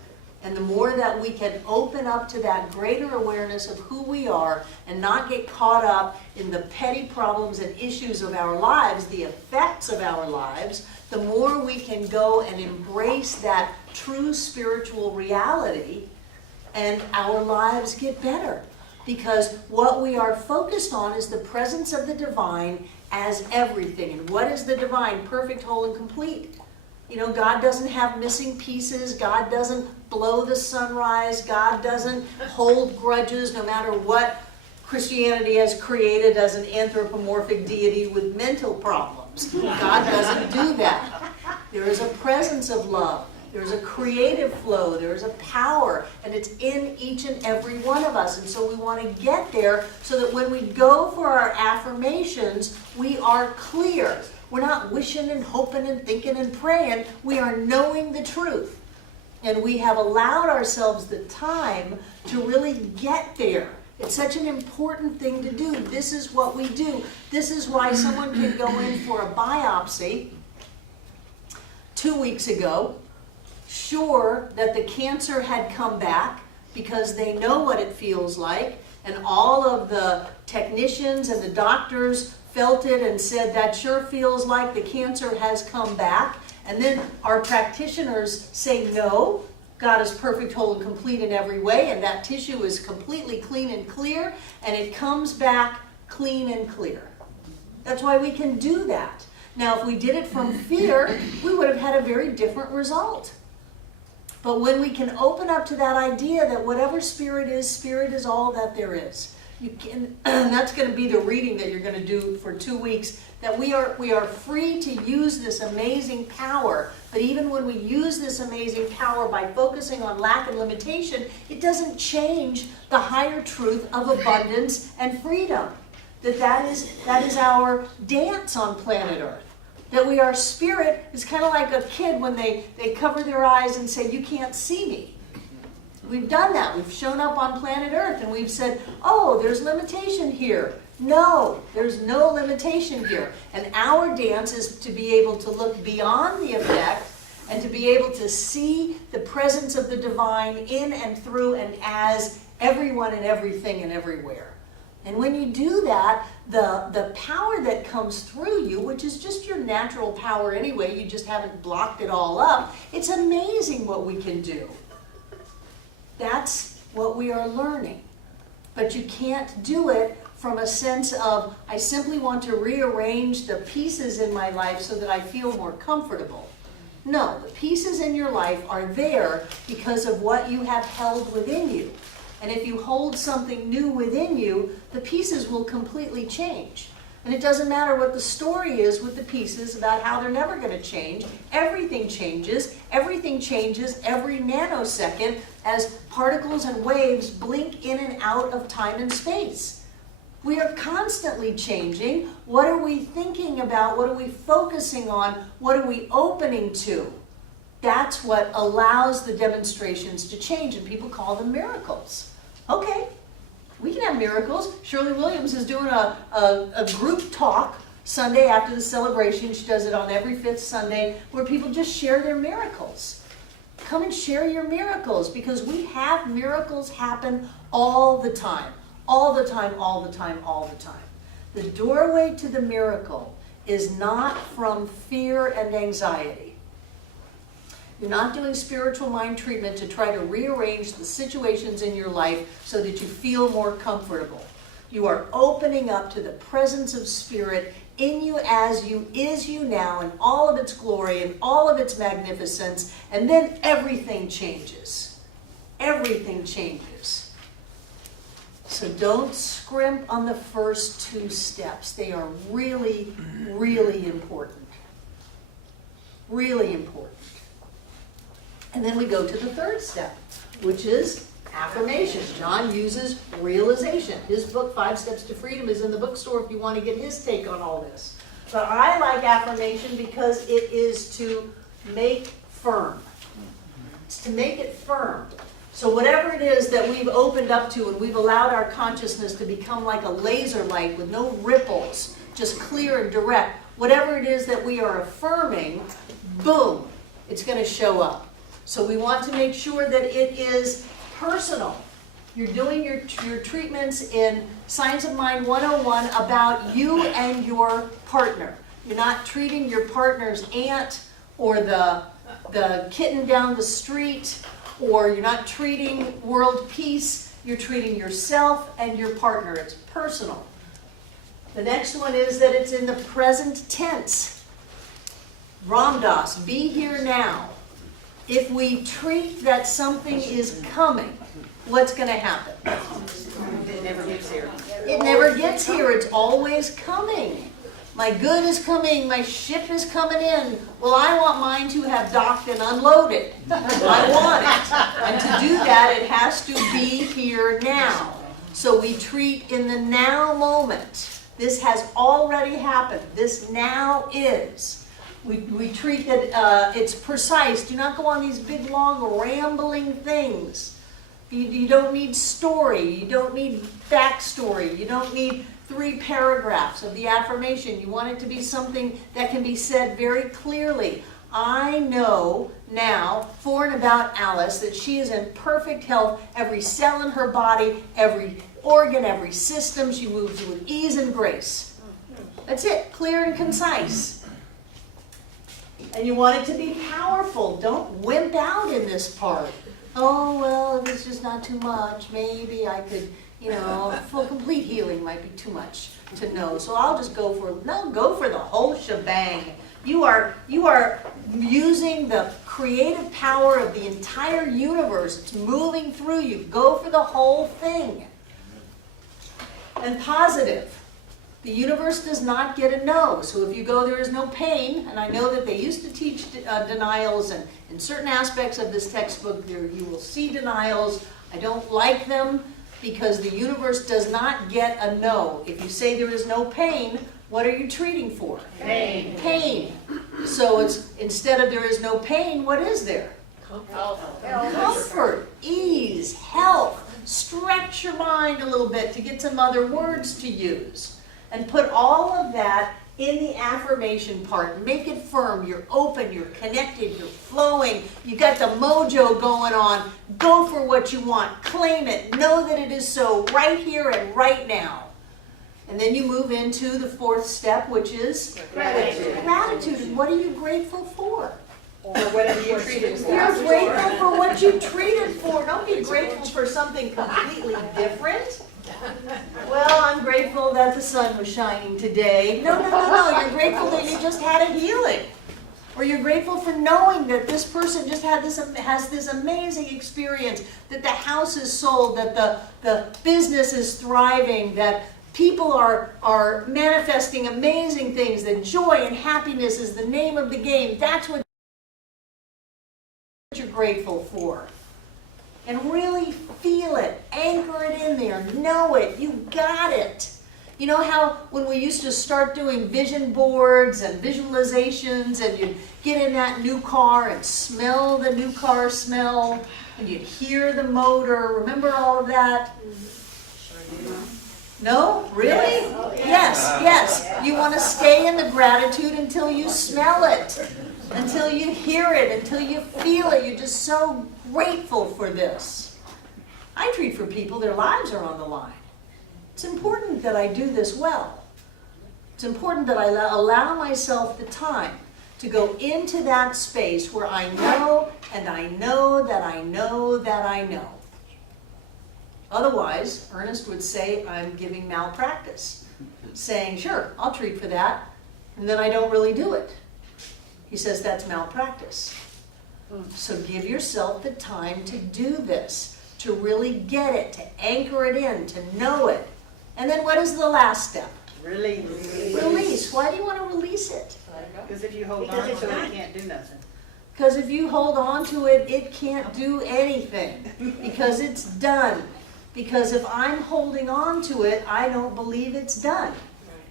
And the more that we can open up to that greater awareness of who we are and not get caught up in the petty problems and issues of our lives, the effects of our lives, the more we can go and embrace that true spiritual reality, and our lives get better. Because what we are focused on is the presence of the divine as everything. And what is the divine? Perfect, whole, and complete. You know, God doesn't have missing pieces. God doesn't blow the sunrise. God doesn't hold grudges no matter what Christianity has created as an anthropomorphic deity with mental problems. God doesn't do that. There is a presence of love. There's a creative flow. There's a power. And it's in each and every one of us. And so we want to get there so that when we go for our affirmations, we are clear. We're not wishing and hoping and thinking and praying. We are knowing the truth. And we have allowed ourselves the time to really get there. It's such an important thing to do. This is what we do. This is why someone can go in for a biopsy 2 weeks ago, sure that the cancer had come back because they know what it feels like, and all of the technicians and the doctors felt it and said that sure feels like the cancer has come back. And then our practitioners say no, God is perfect, whole, and complete in every way, and that tissue is completely clean and clear, and it comes back clean and clear. That's why we can do that. Now, if we did it from fear, we would have had a very different result. But when we can open up to that idea that whatever spirit is all that there is. You can, that's going to be the reading that you're going to do for 2 weeks, that we are free to use this amazing power. But even when we use this amazing power by focusing on lack and limitation, it doesn't change the higher truth of abundance and freedom. That is our dance on planet Earth. That we are spirit is kind of like a kid when they cover their eyes and say, you can't see me. We've done that. We've shown up on planet Earth and we've said, oh, there's limitation here. No, there's no limitation here. And our dance is to be able to look beyond the effect and to be able to see the presence of the divine in and through and as everyone and everything and everywhere. And when you do that, the power that comes through you, which is just your natural power anyway, you just haven't blocked it all up, it's amazing what we can do. That's what we are learning. But you can't do it from a sense of, I simply want to rearrange the pieces in my life so that I feel more comfortable. No, the pieces in your life are there because of what you have held within you. And if you hold something new within you, the pieces will completely change. And it doesn't matter what the story is with the pieces about how they're never going to change. Everything changes. Everything changes every nanosecond as particles and waves blink in and out of time and space. We are constantly changing. What are we thinking about? What are we focusing on? What are we opening to? That's what allows the demonstrations to change, and people call them miracles. Okay, we can have miracles. Shirley Williams is doing a group talk Sunday after the celebration. She does it on every 5th Sunday where people just share their miracles. Come and share your miracles because we have miracles happen all the time. All the time, all the time, all the time. The doorway to the miracle is not from fear and anxiety. You're not doing spiritual mind treatment to try to rearrange the situations in your life so that you feel more comfortable. You are opening up to the presence of spirit in you as you, is you now, in all of its glory and all of its magnificence, and then everything changes. Everything changes. So don't scrimp on the first 2 steps. They are really, really important. Really important. And then we go to the 3rd step, which is affirmation. John uses realization. His book, 5 Steps to Freedom, is in the bookstore if you want to get his take on all this. But I like affirmation because it is to make firm. It's to make it firm. So whatever it is that we've opened up to and we've allowed our consciousness to become like a laser light with no ripples, just clear and direct, whatever it is that we are affirming, boom, it's going to show up. So we want to make sure that it is personal. You're doing your treatments in Science of Mind 101 about you and your partner. You're not treating your partner's aunt or the kitten down the street, or you're not treating world peace. You're treating yourself and your partner. It's personal. The next one is that it's in the present tense. Ram Dass, be here now. If we treat that something is coming, what's gonna happen? It never gets here. It never gets here, it's always coming. My good is coming, my ship is coming in. Well, I want mine to have docked and unloaded. I want it. And to do that, it has to be here now. So we treat in the now moment. This has already happened. This now is. We treat that it's precise. Do not go on these big, long, rambling things. You don't need story. You don't need backstory. You don't need 3 paragraphs of the affirmation. You want it to be something that can be said very clearly. I know now, for and about Alice, that she is in perfect health. Every cell in her body, every organ, every system, she moves with ease and grace. That's it, clear and concise. And you want it to be powerful. Don't wimp out in this part. Oh, well, if it's just not too much, maybe I could, full complete healing might be too much to know. So I'll just go for the whole shebang. You are using the creative power of the entire universe. It's moving through you. Go for the whole thing. And positive. The universe does not get a no. So if you go, there is no pain, and I know that they used to teach denials, and in certain aspects of this textbook, you will see denials. I don't like them because the universe does not get a no. If you say there is no pain, what are you treating for? Pain. Pain. So it's instead of there is no pain, what is there? Comfort, ease, health. Stretch your mind a little bit to get some other words to use. And put all of that in the affirmation part. Make it firm. You're open, you're connected, you're flowing. You got the mojo going on. Go for what you want. Claim it. Know that it is so right here and right now. And then you move into the 4th step, which is Gratitude. Gratitude. And what are you grateful for? Or whatever you treated for. You're grateful for what you treated for. Don't be grateful for something completely different. Well, I'm grateful that the sun was shining today. No. You're grateful that you just had a healing. Or you're grateful for knowing that this person just has this amazing experience, that the house is sold, that the business is thriving, that people are manifesting amazing things, that joy and happiness is the name of the game. That's what you're grateful for. And really feel it, anchor it in there, know it, you got it. You know how when we used to start doing vision boards and visualizations and you'd get in that new car and smell the new car smell and you'd hear the motor, remember all of that? No? Really? Yes. You want to stay in the gratitude until you smell it, until you hear it, until you feel it. You're just so grateful for this. I treat for people, their lives are on the line. It's important that I do this well. It's important that I allow myself the time to go into that space where I know and I know that I know that I know. Otherwise, Ernest would say I'm giving malpractice, saying, sure, I'll treat for that, and then I don't really do it. He says that's malpractice. So give yourself the time to do this, to really get it, to anchor it in, to know it. And then what is the last step? Release. Release. Why do you want to release it? Because if you hold on to it, it can't do nothing. Because if you hold on to it, it can't do anything. Because it's done. Because if I'm holding on to it, I don't believe it's done.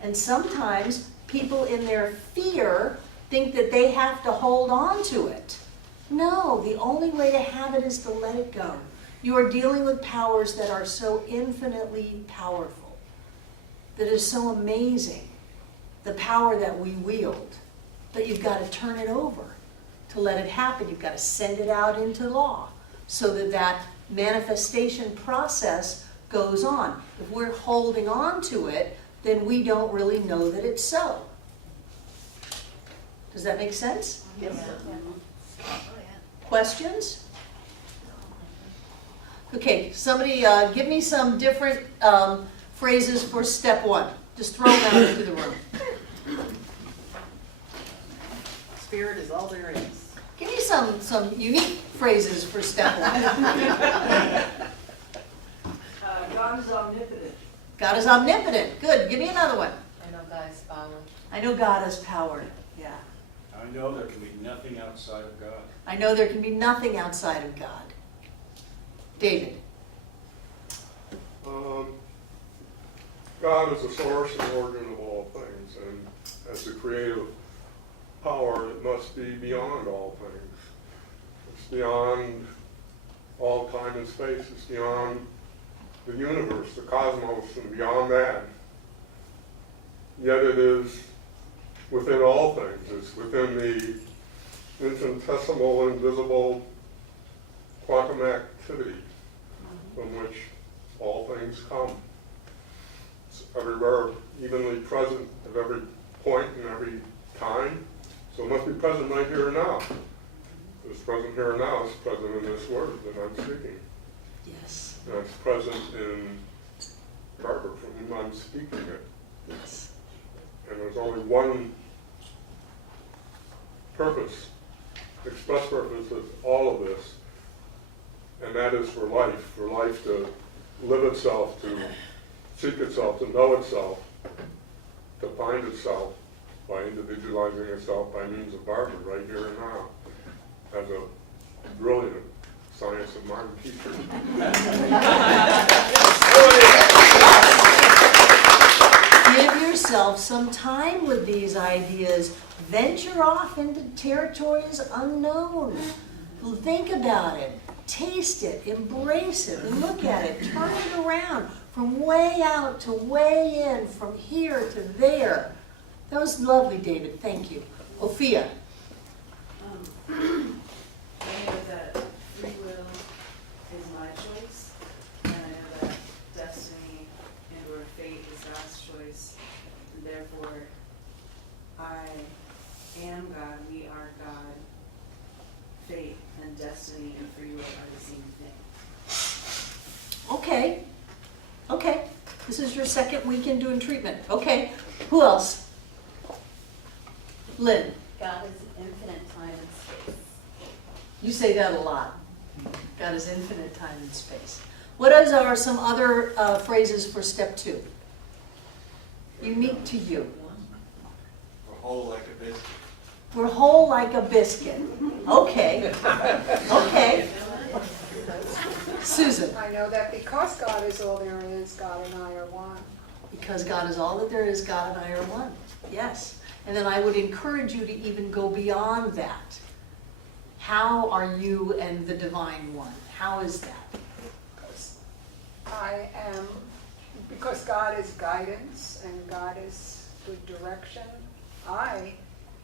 And sometimes people in their fear think that they have to hold on to it. No, the only way to have it is to let it go. You are dealing with powers that are so infinitely powerful, that is so amazing, the power that we wield. But you've got to turn it over to let it happen. You've got to send it out into law so that that manifestation process goes on. If we're holding on to it, then we don't really know that it's so. Does that make sense? Yes. Questions? Okay, somebody give me some different phrases for step 1. Just throw them out into the room. Spirit is all there is. Give me some unique phrases for step 1. God is omnipotent. God is omnipotent. Good. Give me another one. I know God's power. I know God has power. Yeah. I know there can be nothing outside of God. I know there can be nothing outside of God. David. God is the source and origin of all things, and as the creative power, it must be beyond all things. It's beyond all time and space. It's beyond the universe, the cosmos, and beyond that. Yet it is within all things. It's within the infinitesimal, invisible quantum activity from which all things come. It's everywhere, evenly present at every point and every time. So it must be present right here and now. It's present here and now. It's present in this word that I'm speaking. Yes. And it's present in Barbara, from whom I'm speaking it. Yes. And there's only one purpose, express purpose of all of this, and that is for life to live itself, to seek itself, to know itself, to find itself by individualizing itself by means of Barbara right here and now, as a brilliant science of mind teacher. Give yourself some time with these ideas. Venture off into territories unknown. Think about it. Taste it. Embrace it. Look at it. Turn it around. From way out to way in. From here to there. That was lovely, David. Thank you. Ophia. I know that free will is my choice, and I know that destiny and or fate is God's choice, and therefore I am God, we are God. Fate and destiny and free will are the same thing. Okay. Okay. This is your second weekend doing treatment. Okay. Who else? Lynn. God is infinite time and space. You say that a lot. God is infinite time and space. What are some other phrases for step 2? Unique to you. We're whole like a biscuit. We're whole like a biscuit. Okay. Okay. Susan. I know that because God is all there is, God and I are one. Because God is all that there is, God and I are one. Yes. And then I would encourage you to even go beyond that. How are you and the divine one? How is that? Because God is guidance and God is good direction, I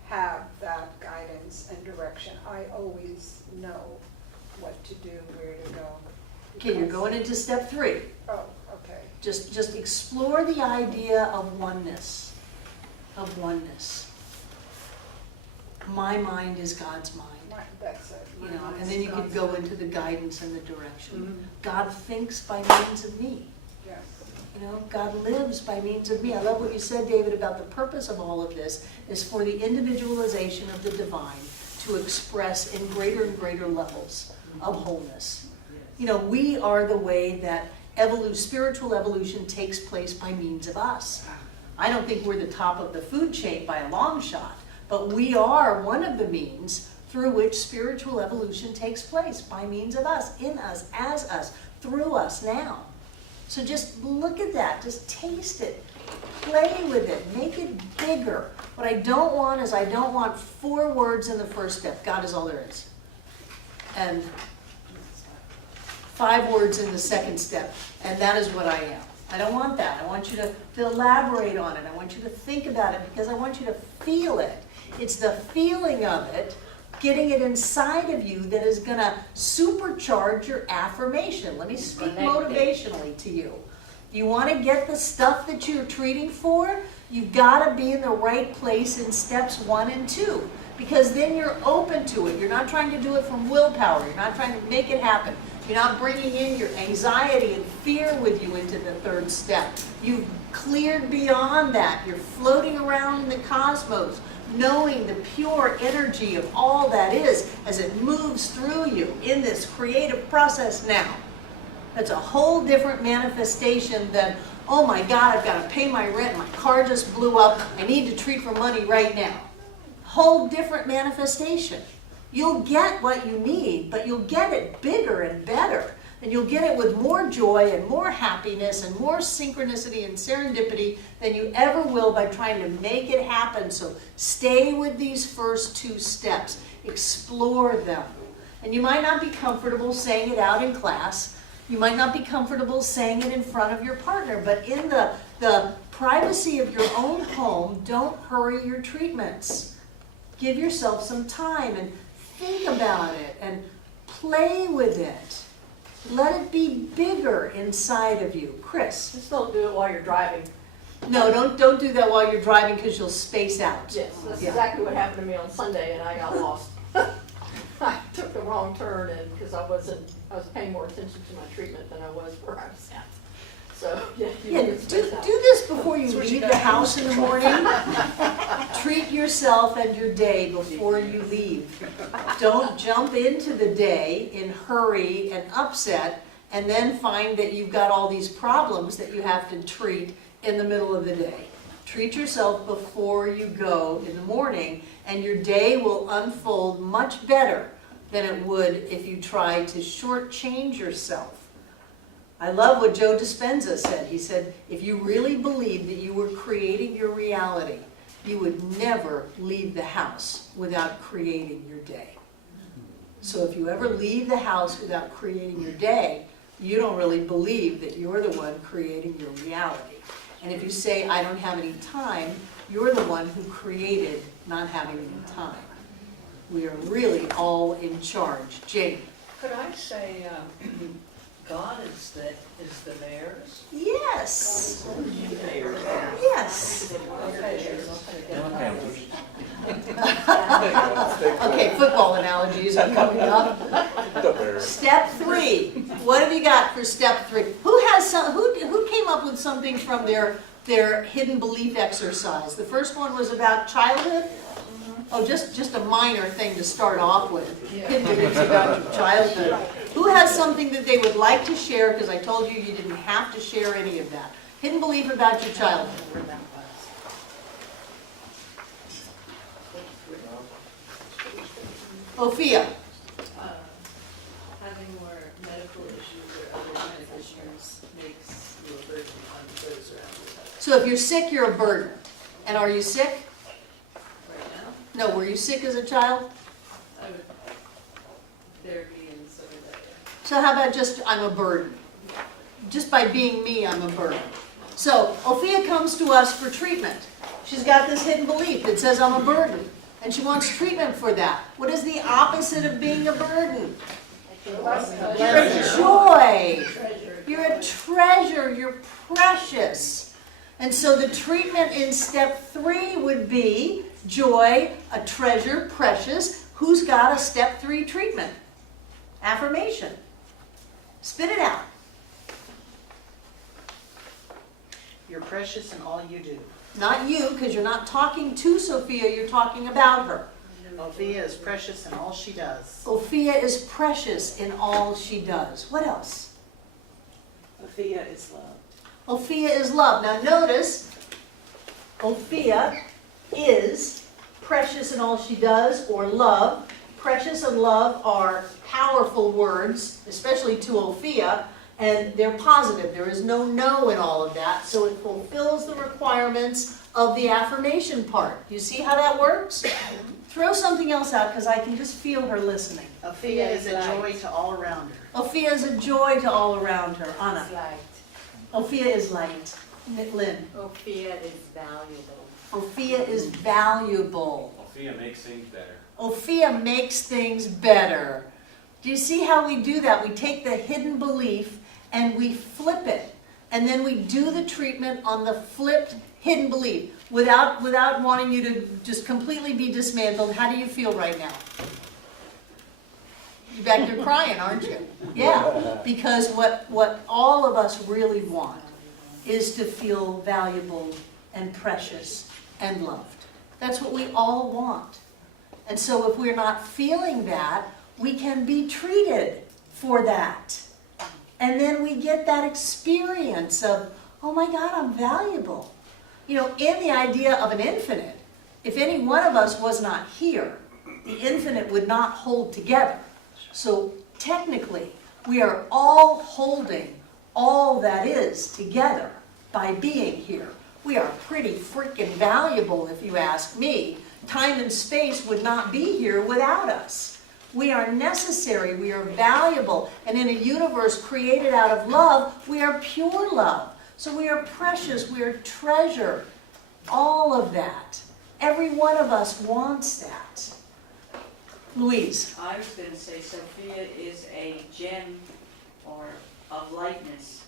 have that guidance and direction. I always know what to do, where to go. Okay, you're going into step 3. Oh, okay. Just explore the idea of oneness. Of oneness. My mind is God's mind. That's it. You know, and then you could go into the guidance and the direction. Mhm. God thinks by means of me. Yes. You know, God lives by means of me. I love what you said, David, about the purpose of all of this is for the individualization of the divine to express in greater and greater levels of wholeness. You know, we are the way that spiritual evolution takes place by means of us. I don't think we're the top of the food chain by a long shot, but we are one of the means through which spiritual evolution takes place by means of us, in us, as us, through us now. So just look at that, just taste it, play with it, make it bigger. What I don't want is I don't want 4 words in the first step, God is all there is. And 5 words in the second step, and that is what I am. I don't want that. I want you to elaborate on it. I want you to think about it because I want you to feel it. It's the feeling of it, getting it inside of you that is going to supercharge your affirmation. Let me speak motivationally to you. You want to get the stuff that you're treating for, you've got to be in the right place in steps 1 and 2 because then you're open to it. You're not trying to do it from willpower. You're not trying to make it happen. You're not bringing in your anxiety and fear with you into the 3rd step. You've cleared beyond that. You're floating around in the cosmos, knowing the pure energy of all that is as it moves through you in this creative process now. That's a whole different manifestation than, oh my God, I've got to pay my rent, my car just blew up, I need to treat for money right now. Whole different manifestation. You'll get what you need, but you'll get it bigger and better. And you'll get it with more joy and more happiness and more synchronicity and serendipity than you ever will by trying to make it happen. So stay with these first 2 steps. Explore them. And you might not be comfortable saying it out in class. You might not be comfortable saying it in front of your partner. But in the privacy of your own home, don't hurry your treatments. Give yourself some time and think about it and play with it. Let it be bigger inside of you. Chris? Just don't do it while you're driving. No, don't do that while you're driving because you'll space out. Yes, that's Yeah. exactly what happened to me on Sunday, and I got lost. I took the wrong turn, and because I was paying more attention to my treatment than I was where I was at. So, yeah, you Yeah, get do spaced out. this before you leave the house in the morning. Treat yourself and your day before you leave. Don't jump into the day in hurry and upset and then find that you've got all these problems that you have to treat in the middle of the day. Treat yourself before you go in the morning, and your day will unfold much better than it would if you try to shortchange yourself. I love what Joe Dispenza said. He said, if you really believed that you were creating your reality, you would never leave the house without creating your day. So if you ever leave the house without creating your day, you don't really believe that you're the one creating your reality. And if you say, I don't have any time, you're the one who created not having any time. We are really all in charge. Jane? Could I say, God is the mayor's? Yes. Yes. Okay, football analogies are coming up. Step 3. What have you got for step 3? Who came up with something from their hidden belief exercise? The first one was about childhood. Oh, just a minor thing to start off with. Hidden beliefs about your childhood. Who has something that they would like to share? Because I told you you didn't have to share any of that. Hidden belief about your childhood. Ophia. Having more medical issues or other medical issues makes you a burden on those around you. So if you're sick, you're a burden. And are you sick? Right now, No, were you sick as a child? I would therapy and so like that, yeah. So how about just, I'm a burden? Just by being me, I'm a burden. So Ophia comes to us for treatment. She's got this hidden belief that says I'm a burden. And she wants treatment for that. What is the opposite of being a burden? You're a joy. You're a treasure. You're precious. And so the treatment in step 3 would be joy, a treasure, precious. Who's got a step 3 treatment? Affirmation. Spit it out. You're precious in all you do. Not you, because you're not talking to Sophia, you're talking about her. Ophia is precious in all she does. Ophia is precious in all she does. What else? Ophia is love. Ophia is love. Now notice, Ophia is precious in all she does, or love. Precious and love are powerful words, especially to Ophia, and they're positive. There is no no in all of that, so it fulfills the requirements of the affirmation part. You see how that works? Throw something else out, because I can just feel her listening. Ophia is a joy to all around her. Ophia is a joy to all around her. Anna. It's light. Ophia is light. Lynn. Ophia is valuable. Ophia is valuable. Sophia makes things better. Ophia makes things better. Do you see how we do that? We take the hidden belief and we flip it. And then we do the treatment on the flipped hidden belief without wanting you to just completely be dismantled. How do you feel right now? You're back there crying, aren't you? Yeah, because what all of us really want is to feel valuable and precious and loved. That's what we all want. And so if we're not feeling that, we can be treated for that. And then we get that experience of, oh my God, I'm valuable. You know, in the idea of an infinite, if any one of us was not here, the infinite would not hold together. So technically, we are all holding all that is together by being here. We are pretty freaking valuable, if you ask me. Time and space would not be here without us. We are necessary, we are valuable, and in a universe created out of love, we are pure love. So we are precious, we are treasure, all of that. Every one of us wants that. Louise. I was going to say Sophia is a gem or of lightness.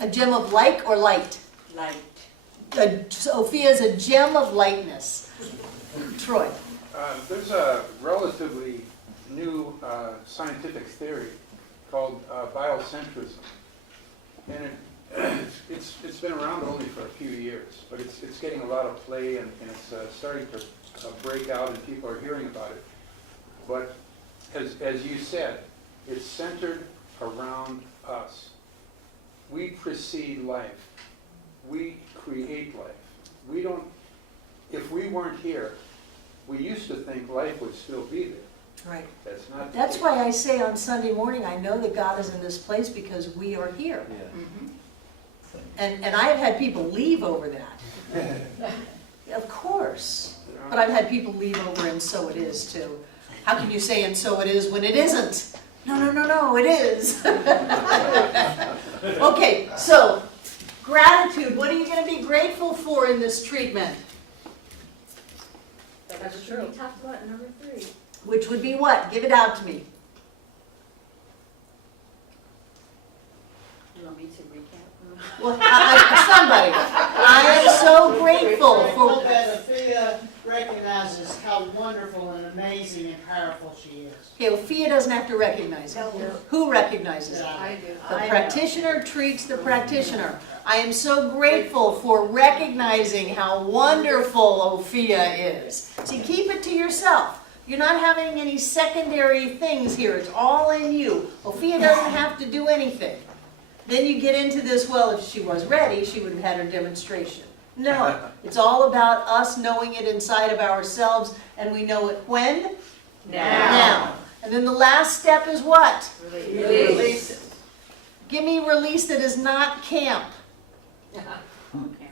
A gem of light or light? Light. Sophia is a gem of lightness. Troy. There's a relatively new scientific theory called biocentrism. And it's been around only for a few years, but it's getting a lot of play, and it's starting to break out, and people are hearing about it. But as you said, it's centered around us. We precede life. We create life. We don't, if we weren't here, we used to think life would still be there. Right. That's not. That's why I say on Sunday morning, I know that God is in this place because we are here. Yeah. And I have had people leave over that. Of course. But I've had people leave over and so it is too. How can you say and so it is when it isn't? No, it is. Okay, so gratitude. What are you going to be grateful for in this treatment? That's true. We talked about number 3. Which would be what? Give it out to me. You want me to recap? Well, somebody. I am so grateful for... that Sophia recognizes how wonderful and amazing and powerful she is. Okay, well, Fia doesn't have to recognize it. Who recognizes it? I do. The practitioner treats the practitioner. I am so grateful for recognizing how wonderful Ophia is. See, keep it to yourself. You're not having any secondary things here. It's all in you. Ophia doesn't have to do anything. Then you get into this, well, if she was ready, she would have had her demonstration. No, it's all about us knowing it inside of ourselves, and we know it when? Now. And then the last step is what? Release it. Give me release that is not camp. Okay.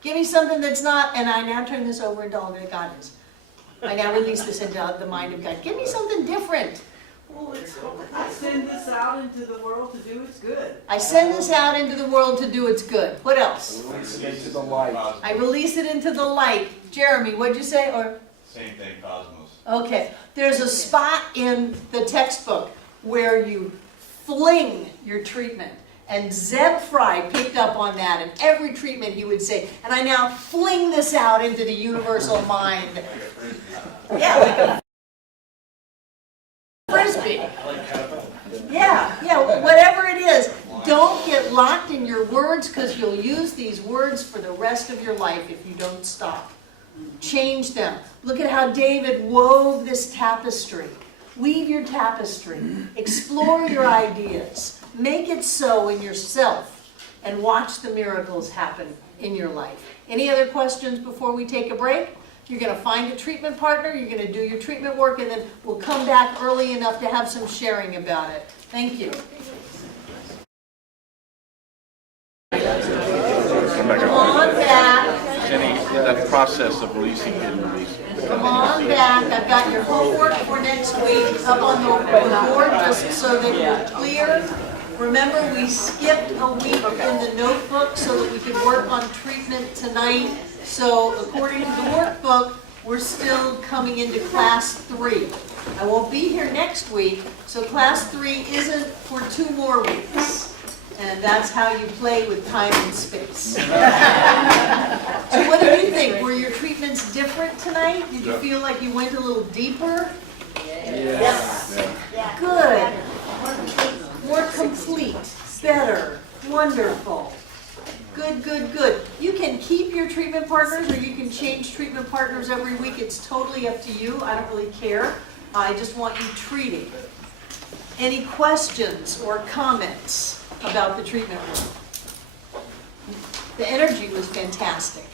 Give me something that's not, and I now turn this over into all that God is. I now release this into the mind of God. Give me something different. Well, I send this out into the world to do its good. I send this out into the world to do its good. What else? Release it into the light. I release it into the light. Jeremy, what'd you say? Or Same thing, cosmos. okay, there's a spot in the textbook where you fling your treatment. And Zeb Fry picked up on that, and every treatment he would say, and I now fling this out into the universal mind. Yeah, like a frisbee. Yeah, whatever it is. Don't get locked in your words because you'll use these words for the rest of your life if you don't stop. Change them. Look at how David wove this tapestry. Weave your tapestry. Explore your ideas. Make it so in yourself and watch the miracles happen in your life. Any other questions before we take a break? You're going to find a treatment partner, you're going to do your treatment work, and then we'll come back early enough to have some sharing about it. Thank you. Come on back. Jenny, that process of releasing hidden release. Come on back. I've got your homework for next week up on the board just so that you're clear. Remember, we skipped a week in the notebook so that we could work on treatment tonight. So according to the workbook, we're still coming into class 3. I won't be here next week, so class 3 isn't for 2 more weeks. And that's how you play with time and space. So what do you think? Were your treatments different tonight? Did you feel like you went a little deeper? Yes. Good. More complete. Better. Wonderful. Good, good, good. You can keep your treatment partners or you can change treatment partners every week. It's totally up to you. I don't really care. I just want you treating. Any questions or comments about the treatment room? The energy was fantastic.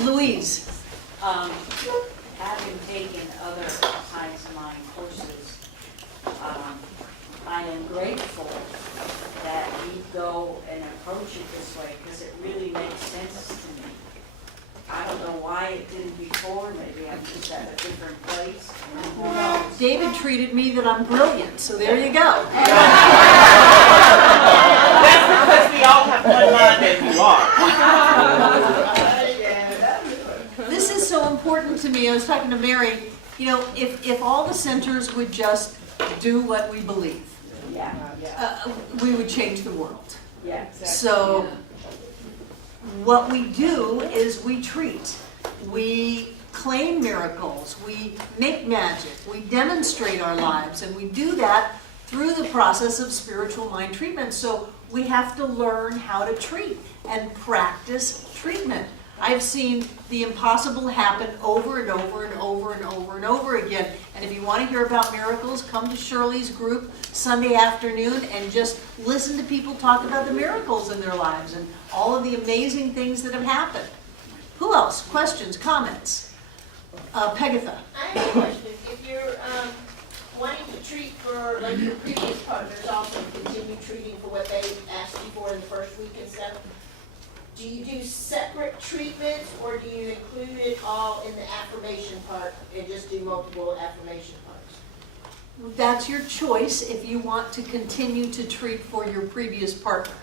Louise? Having taken other science mind courses, I am grateful that we go and approach it this way because it really makes sense to me. I don't know why it didn't before, maybe I'm just at a different place. Who knows? David treated me that I'm brilliant, so there you go. That's because we all have one mind and you are. This is so important to me. I was talking to Mary, you know, if all the centers would just do what we believe, we would change the world. Yeah, exactly. So what we do is we treat, we claim miracles, we make magic, we demonstrate our lives, and we do that through the process of spiritual mind treatment. So we have to learn how to treat and practice treatment. I've seen the impossible happen over and over and over and over and over again. And if you want to hear about miracles, come to Shirley's group Sunday afternoon and just listen to people talk about the miracles in their lives and all of the amazing things that have happened. Who else? Questions, comments? Pegatha. I have a question. If you're wanting to treat for, like your previous partners, also continue treating for what they asked you for in the first week and stuff, do you do separate treatments, or do you include it all in the affirmation part and just do multiple affirmation parts? That's your choice if you want to continue to treat for your previous partner.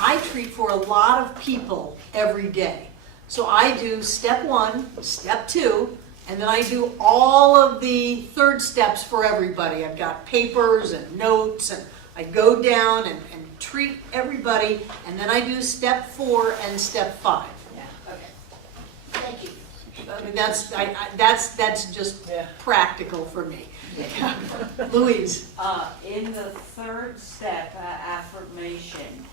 I treat for a lot of people every day. So I do step 1, step 2, and then I do all of the third steps for everybody. I've got papers and notes, and I go down and treat everybody, and then I do step 4 and step 5. Yeah, okay. Thank you. I mean, that's just practical for me. Louise? In the third step, affirmation,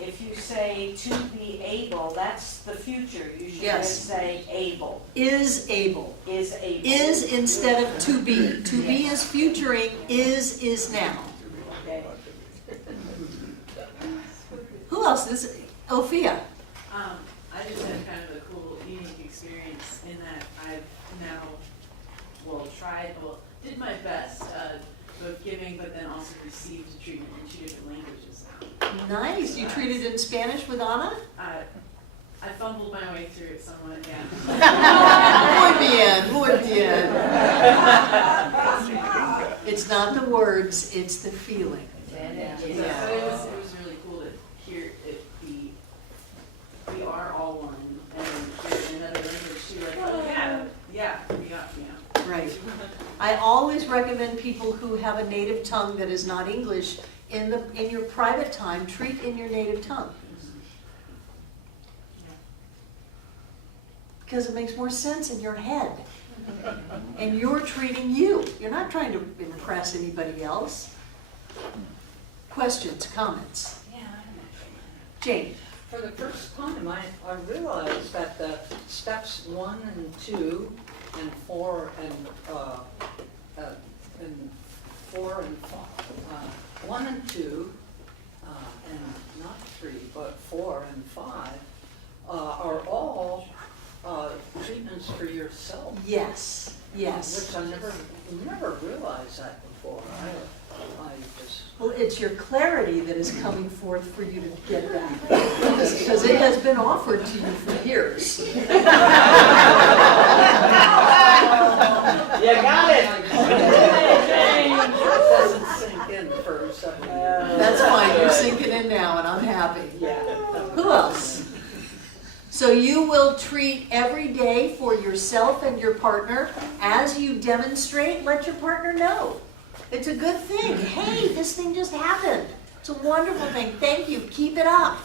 if you say to be able, that's the future. You should just say able. Is able. Is able. Is instead of to be. To be is futuring, is now. Okay. Who else is Ophia? I just had kind of a cool, unique experience in that I've now, did my best, both giving but then also received treatment in 2 different languages now. Nice. You treated in Spanish with Anna? I fumbled my way through it somewhat, yeah. Muy bien. It's not the words, it's the feeling. Yeah. So it was really cool to hear it be, we are all one, and hear another language too, like, oh yeah, we got, Right. I always recommend people who have a native tongue that is not English, in your private time, treat in your native tongue. Because it makes more sense in your head. And you're treating you. You're not trying to impress anybody else. Questions, comments? Jane? For the first time, I realized that the steps 1 and 2 and 4 and 4 and 5, 1 and 2, and not 3, but 4 and 5, are all treatments for yourself. Yes, yes. Which I never realized that before. I just. Well, it's your clarity that is coming forth for you to get that. Because it has been offered to you for years. You got it. It doesn't sink in for 7 years. That's fine, you're sinking in now and I'm happy. Yeah. Who else? So you will treat every day for yourself and your partner. As you demonstrate, let your partner know. It's a good thing. Hey, this thing just happened. It's a wonderful thing. Thank you. Keep it up.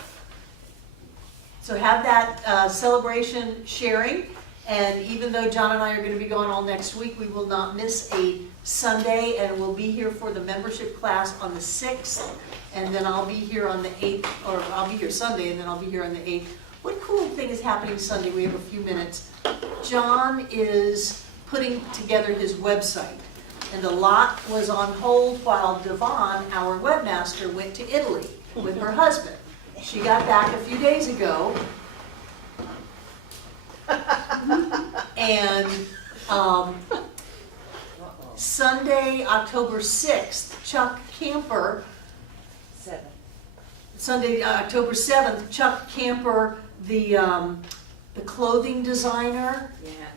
So have that celebration sharing. And even though John and I are going to be gone all next week, we will not miss a Sunday, and we'll be here for the membership class on the 6th. And then I'll be here on the 8th, or I'll be here Sunday, and then I'll be here on the 8th. What cool thing is happening Sunday? We have a few minutes. John is putting together his website. And a lot was on hold while Devon, our webmaster, went to Italy with her husband. She got back a few days ago. And Sunday, October 6th, Chuck Camper, Sunday, October 7th, Chuck Camper, the clothing designer,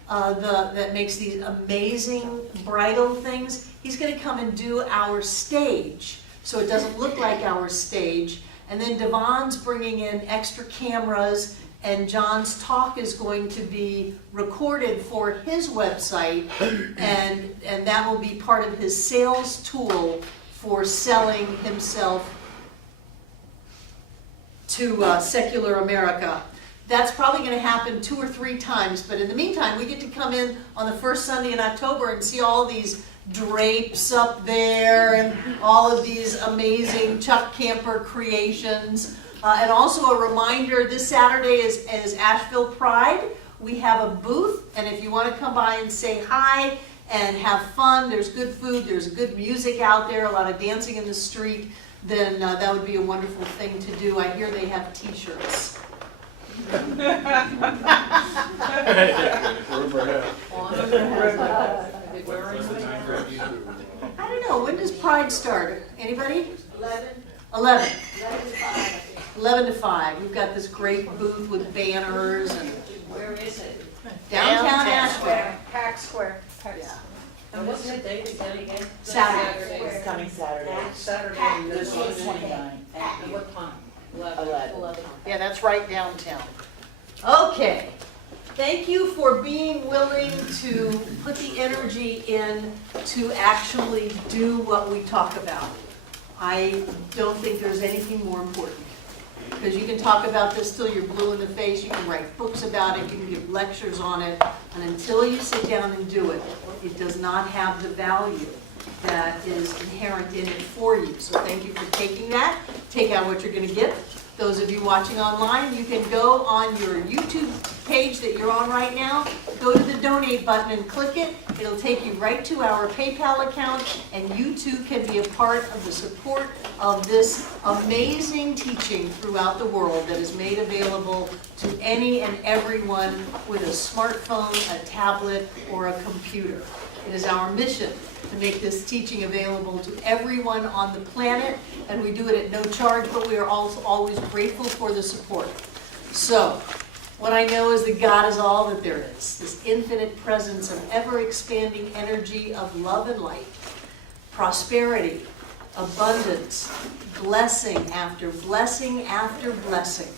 that makes these amazing bridal things, he's going to come and do our stage, so it doesn't look like our stage. And then Devon's bringing in extra cameras, and John's talk is going to be recorded for his website, and that will be part of his sales tool for selling himself to secular America. That's probably going to happen 2 or 3 times, but in the meantime, we get to come in on the first Sunday in October and see all these drapes up there and all of these amazing Chuck Camper creations. And also a reminder, this Saturday is Asheville Pride. We have a booth, and if you want to come by and say hi and have fun, there's good food, there's good music out there, a lot of dancing in the street, then that would be a wonderful thing to do. I hear they have t-shirts. I don't know, when does Pride start? Anybody? 11. 11 to 5. We've got this great booth with banners and. Where is it? Downtown Asheville. Pack Square. Yeah. And what's the date again? Saturday. It's coming Saturday. Saturday. This This is 29. And what time? 11. Yeah, that's right downtown. Okay. Thank you for being willing to put the energy in to actually do what we talk about. I don't think there's anything more important. Because you can talk about this till you're blue in the face, you can write books about it, you can give lectures on it, and until you sit down and do it, it does not have the value that is inherent in it for you. So thank you for taking that. Take out what you're going to get. Those of you watching online, you can go on your YouTube page that you're on right now, go to the donate button and click it. It'll take you right to our PayPal account, and you too can be a part of the support of this amazing teaching throughout the world that is made available to any and everyone with a smartphone, a tablet, or a computer. It is our mission to make this teaching available to everyone on the planet, and we do it at no charge, but we are also always grateful for the support. So, what I know is that God is all that there is, this infinite presence of ever-expanding energy of love and light, prosperity, abundance, blessing after blessing after blessing.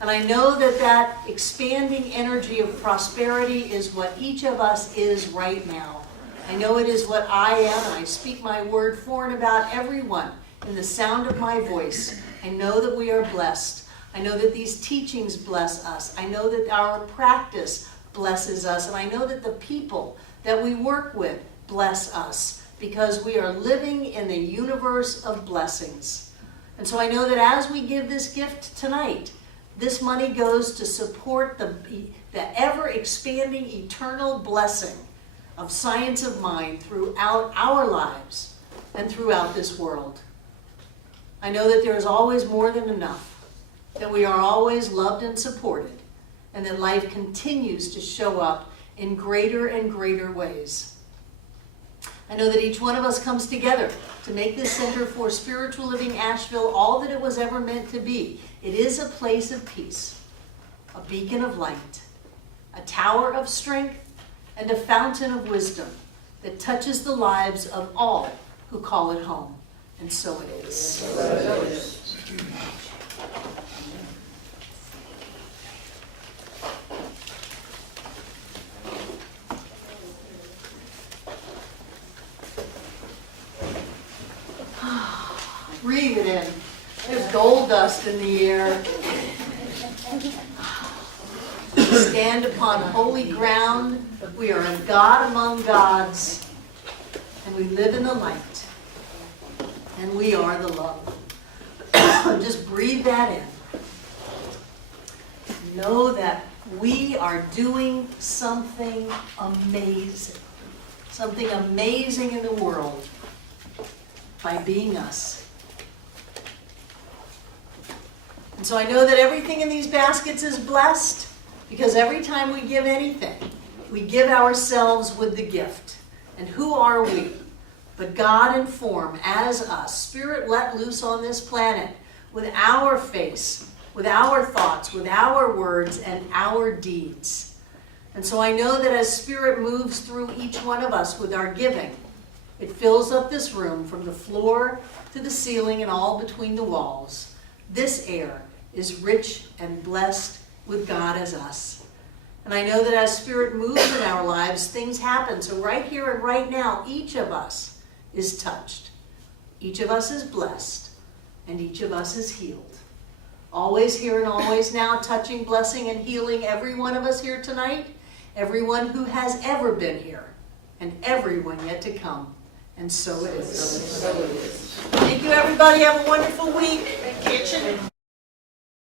And I know that that expanding energy of prosperity is what each of us is right now. I know it is what I am, and I speak my word for and about everyone in the sound of my voice. I know that we are blessed. I know that these teachings bless us. I know that our practice blesses us. And I know that the people that we work with bless us because we are living in a universe of blessings. And so I know that as we give this gift tonight, this money goes to support the ever-expanding eternal blessing of science of mind throughout our lives and throughout this world. I know that there is always more than enough, that we are always loved and supported, and that life continues to show up in greater and greater ways. I know that each one of us comes together to make this Center for Spiritual Living Asheville all that it was ever meant to be. It is a place of peace, a beacon of light, a tower of strength, and a fountain of wisdom that touches the lives of all who call it home. And so it is. Breathe it in. There's gold dust in the air. We stand upon holy ground. We are a God among gods. And we live in the light. And we are the love. Just breathe that in. Know that we are doing something amazing. something amazing in the world by being us. And so I know that everything in these baskets is blessed because every time we give anything, we give ourselves with the gift. And who are we? But God in form as us, Spirit let loose on this planet with our face, with our thoughts, with our words, and our deeds. And so I know that as Spirit moves through each one of us with our giving, it fills up this room from the floor to the ceiling and all between the walls. This air is rich and blessed with God as us. And I know that as Spirit moves in our lives, things happen. So right here and right now, each of us is touched. Each of us is blessed. And each of us is healed. Always here and always now, touching, blessing, and healing every one of us here tonight, everyone who has ever been here, and everyone yet to come. And so it is. So it is. Thank you, everybody. Have a wonderful week. Kitchen.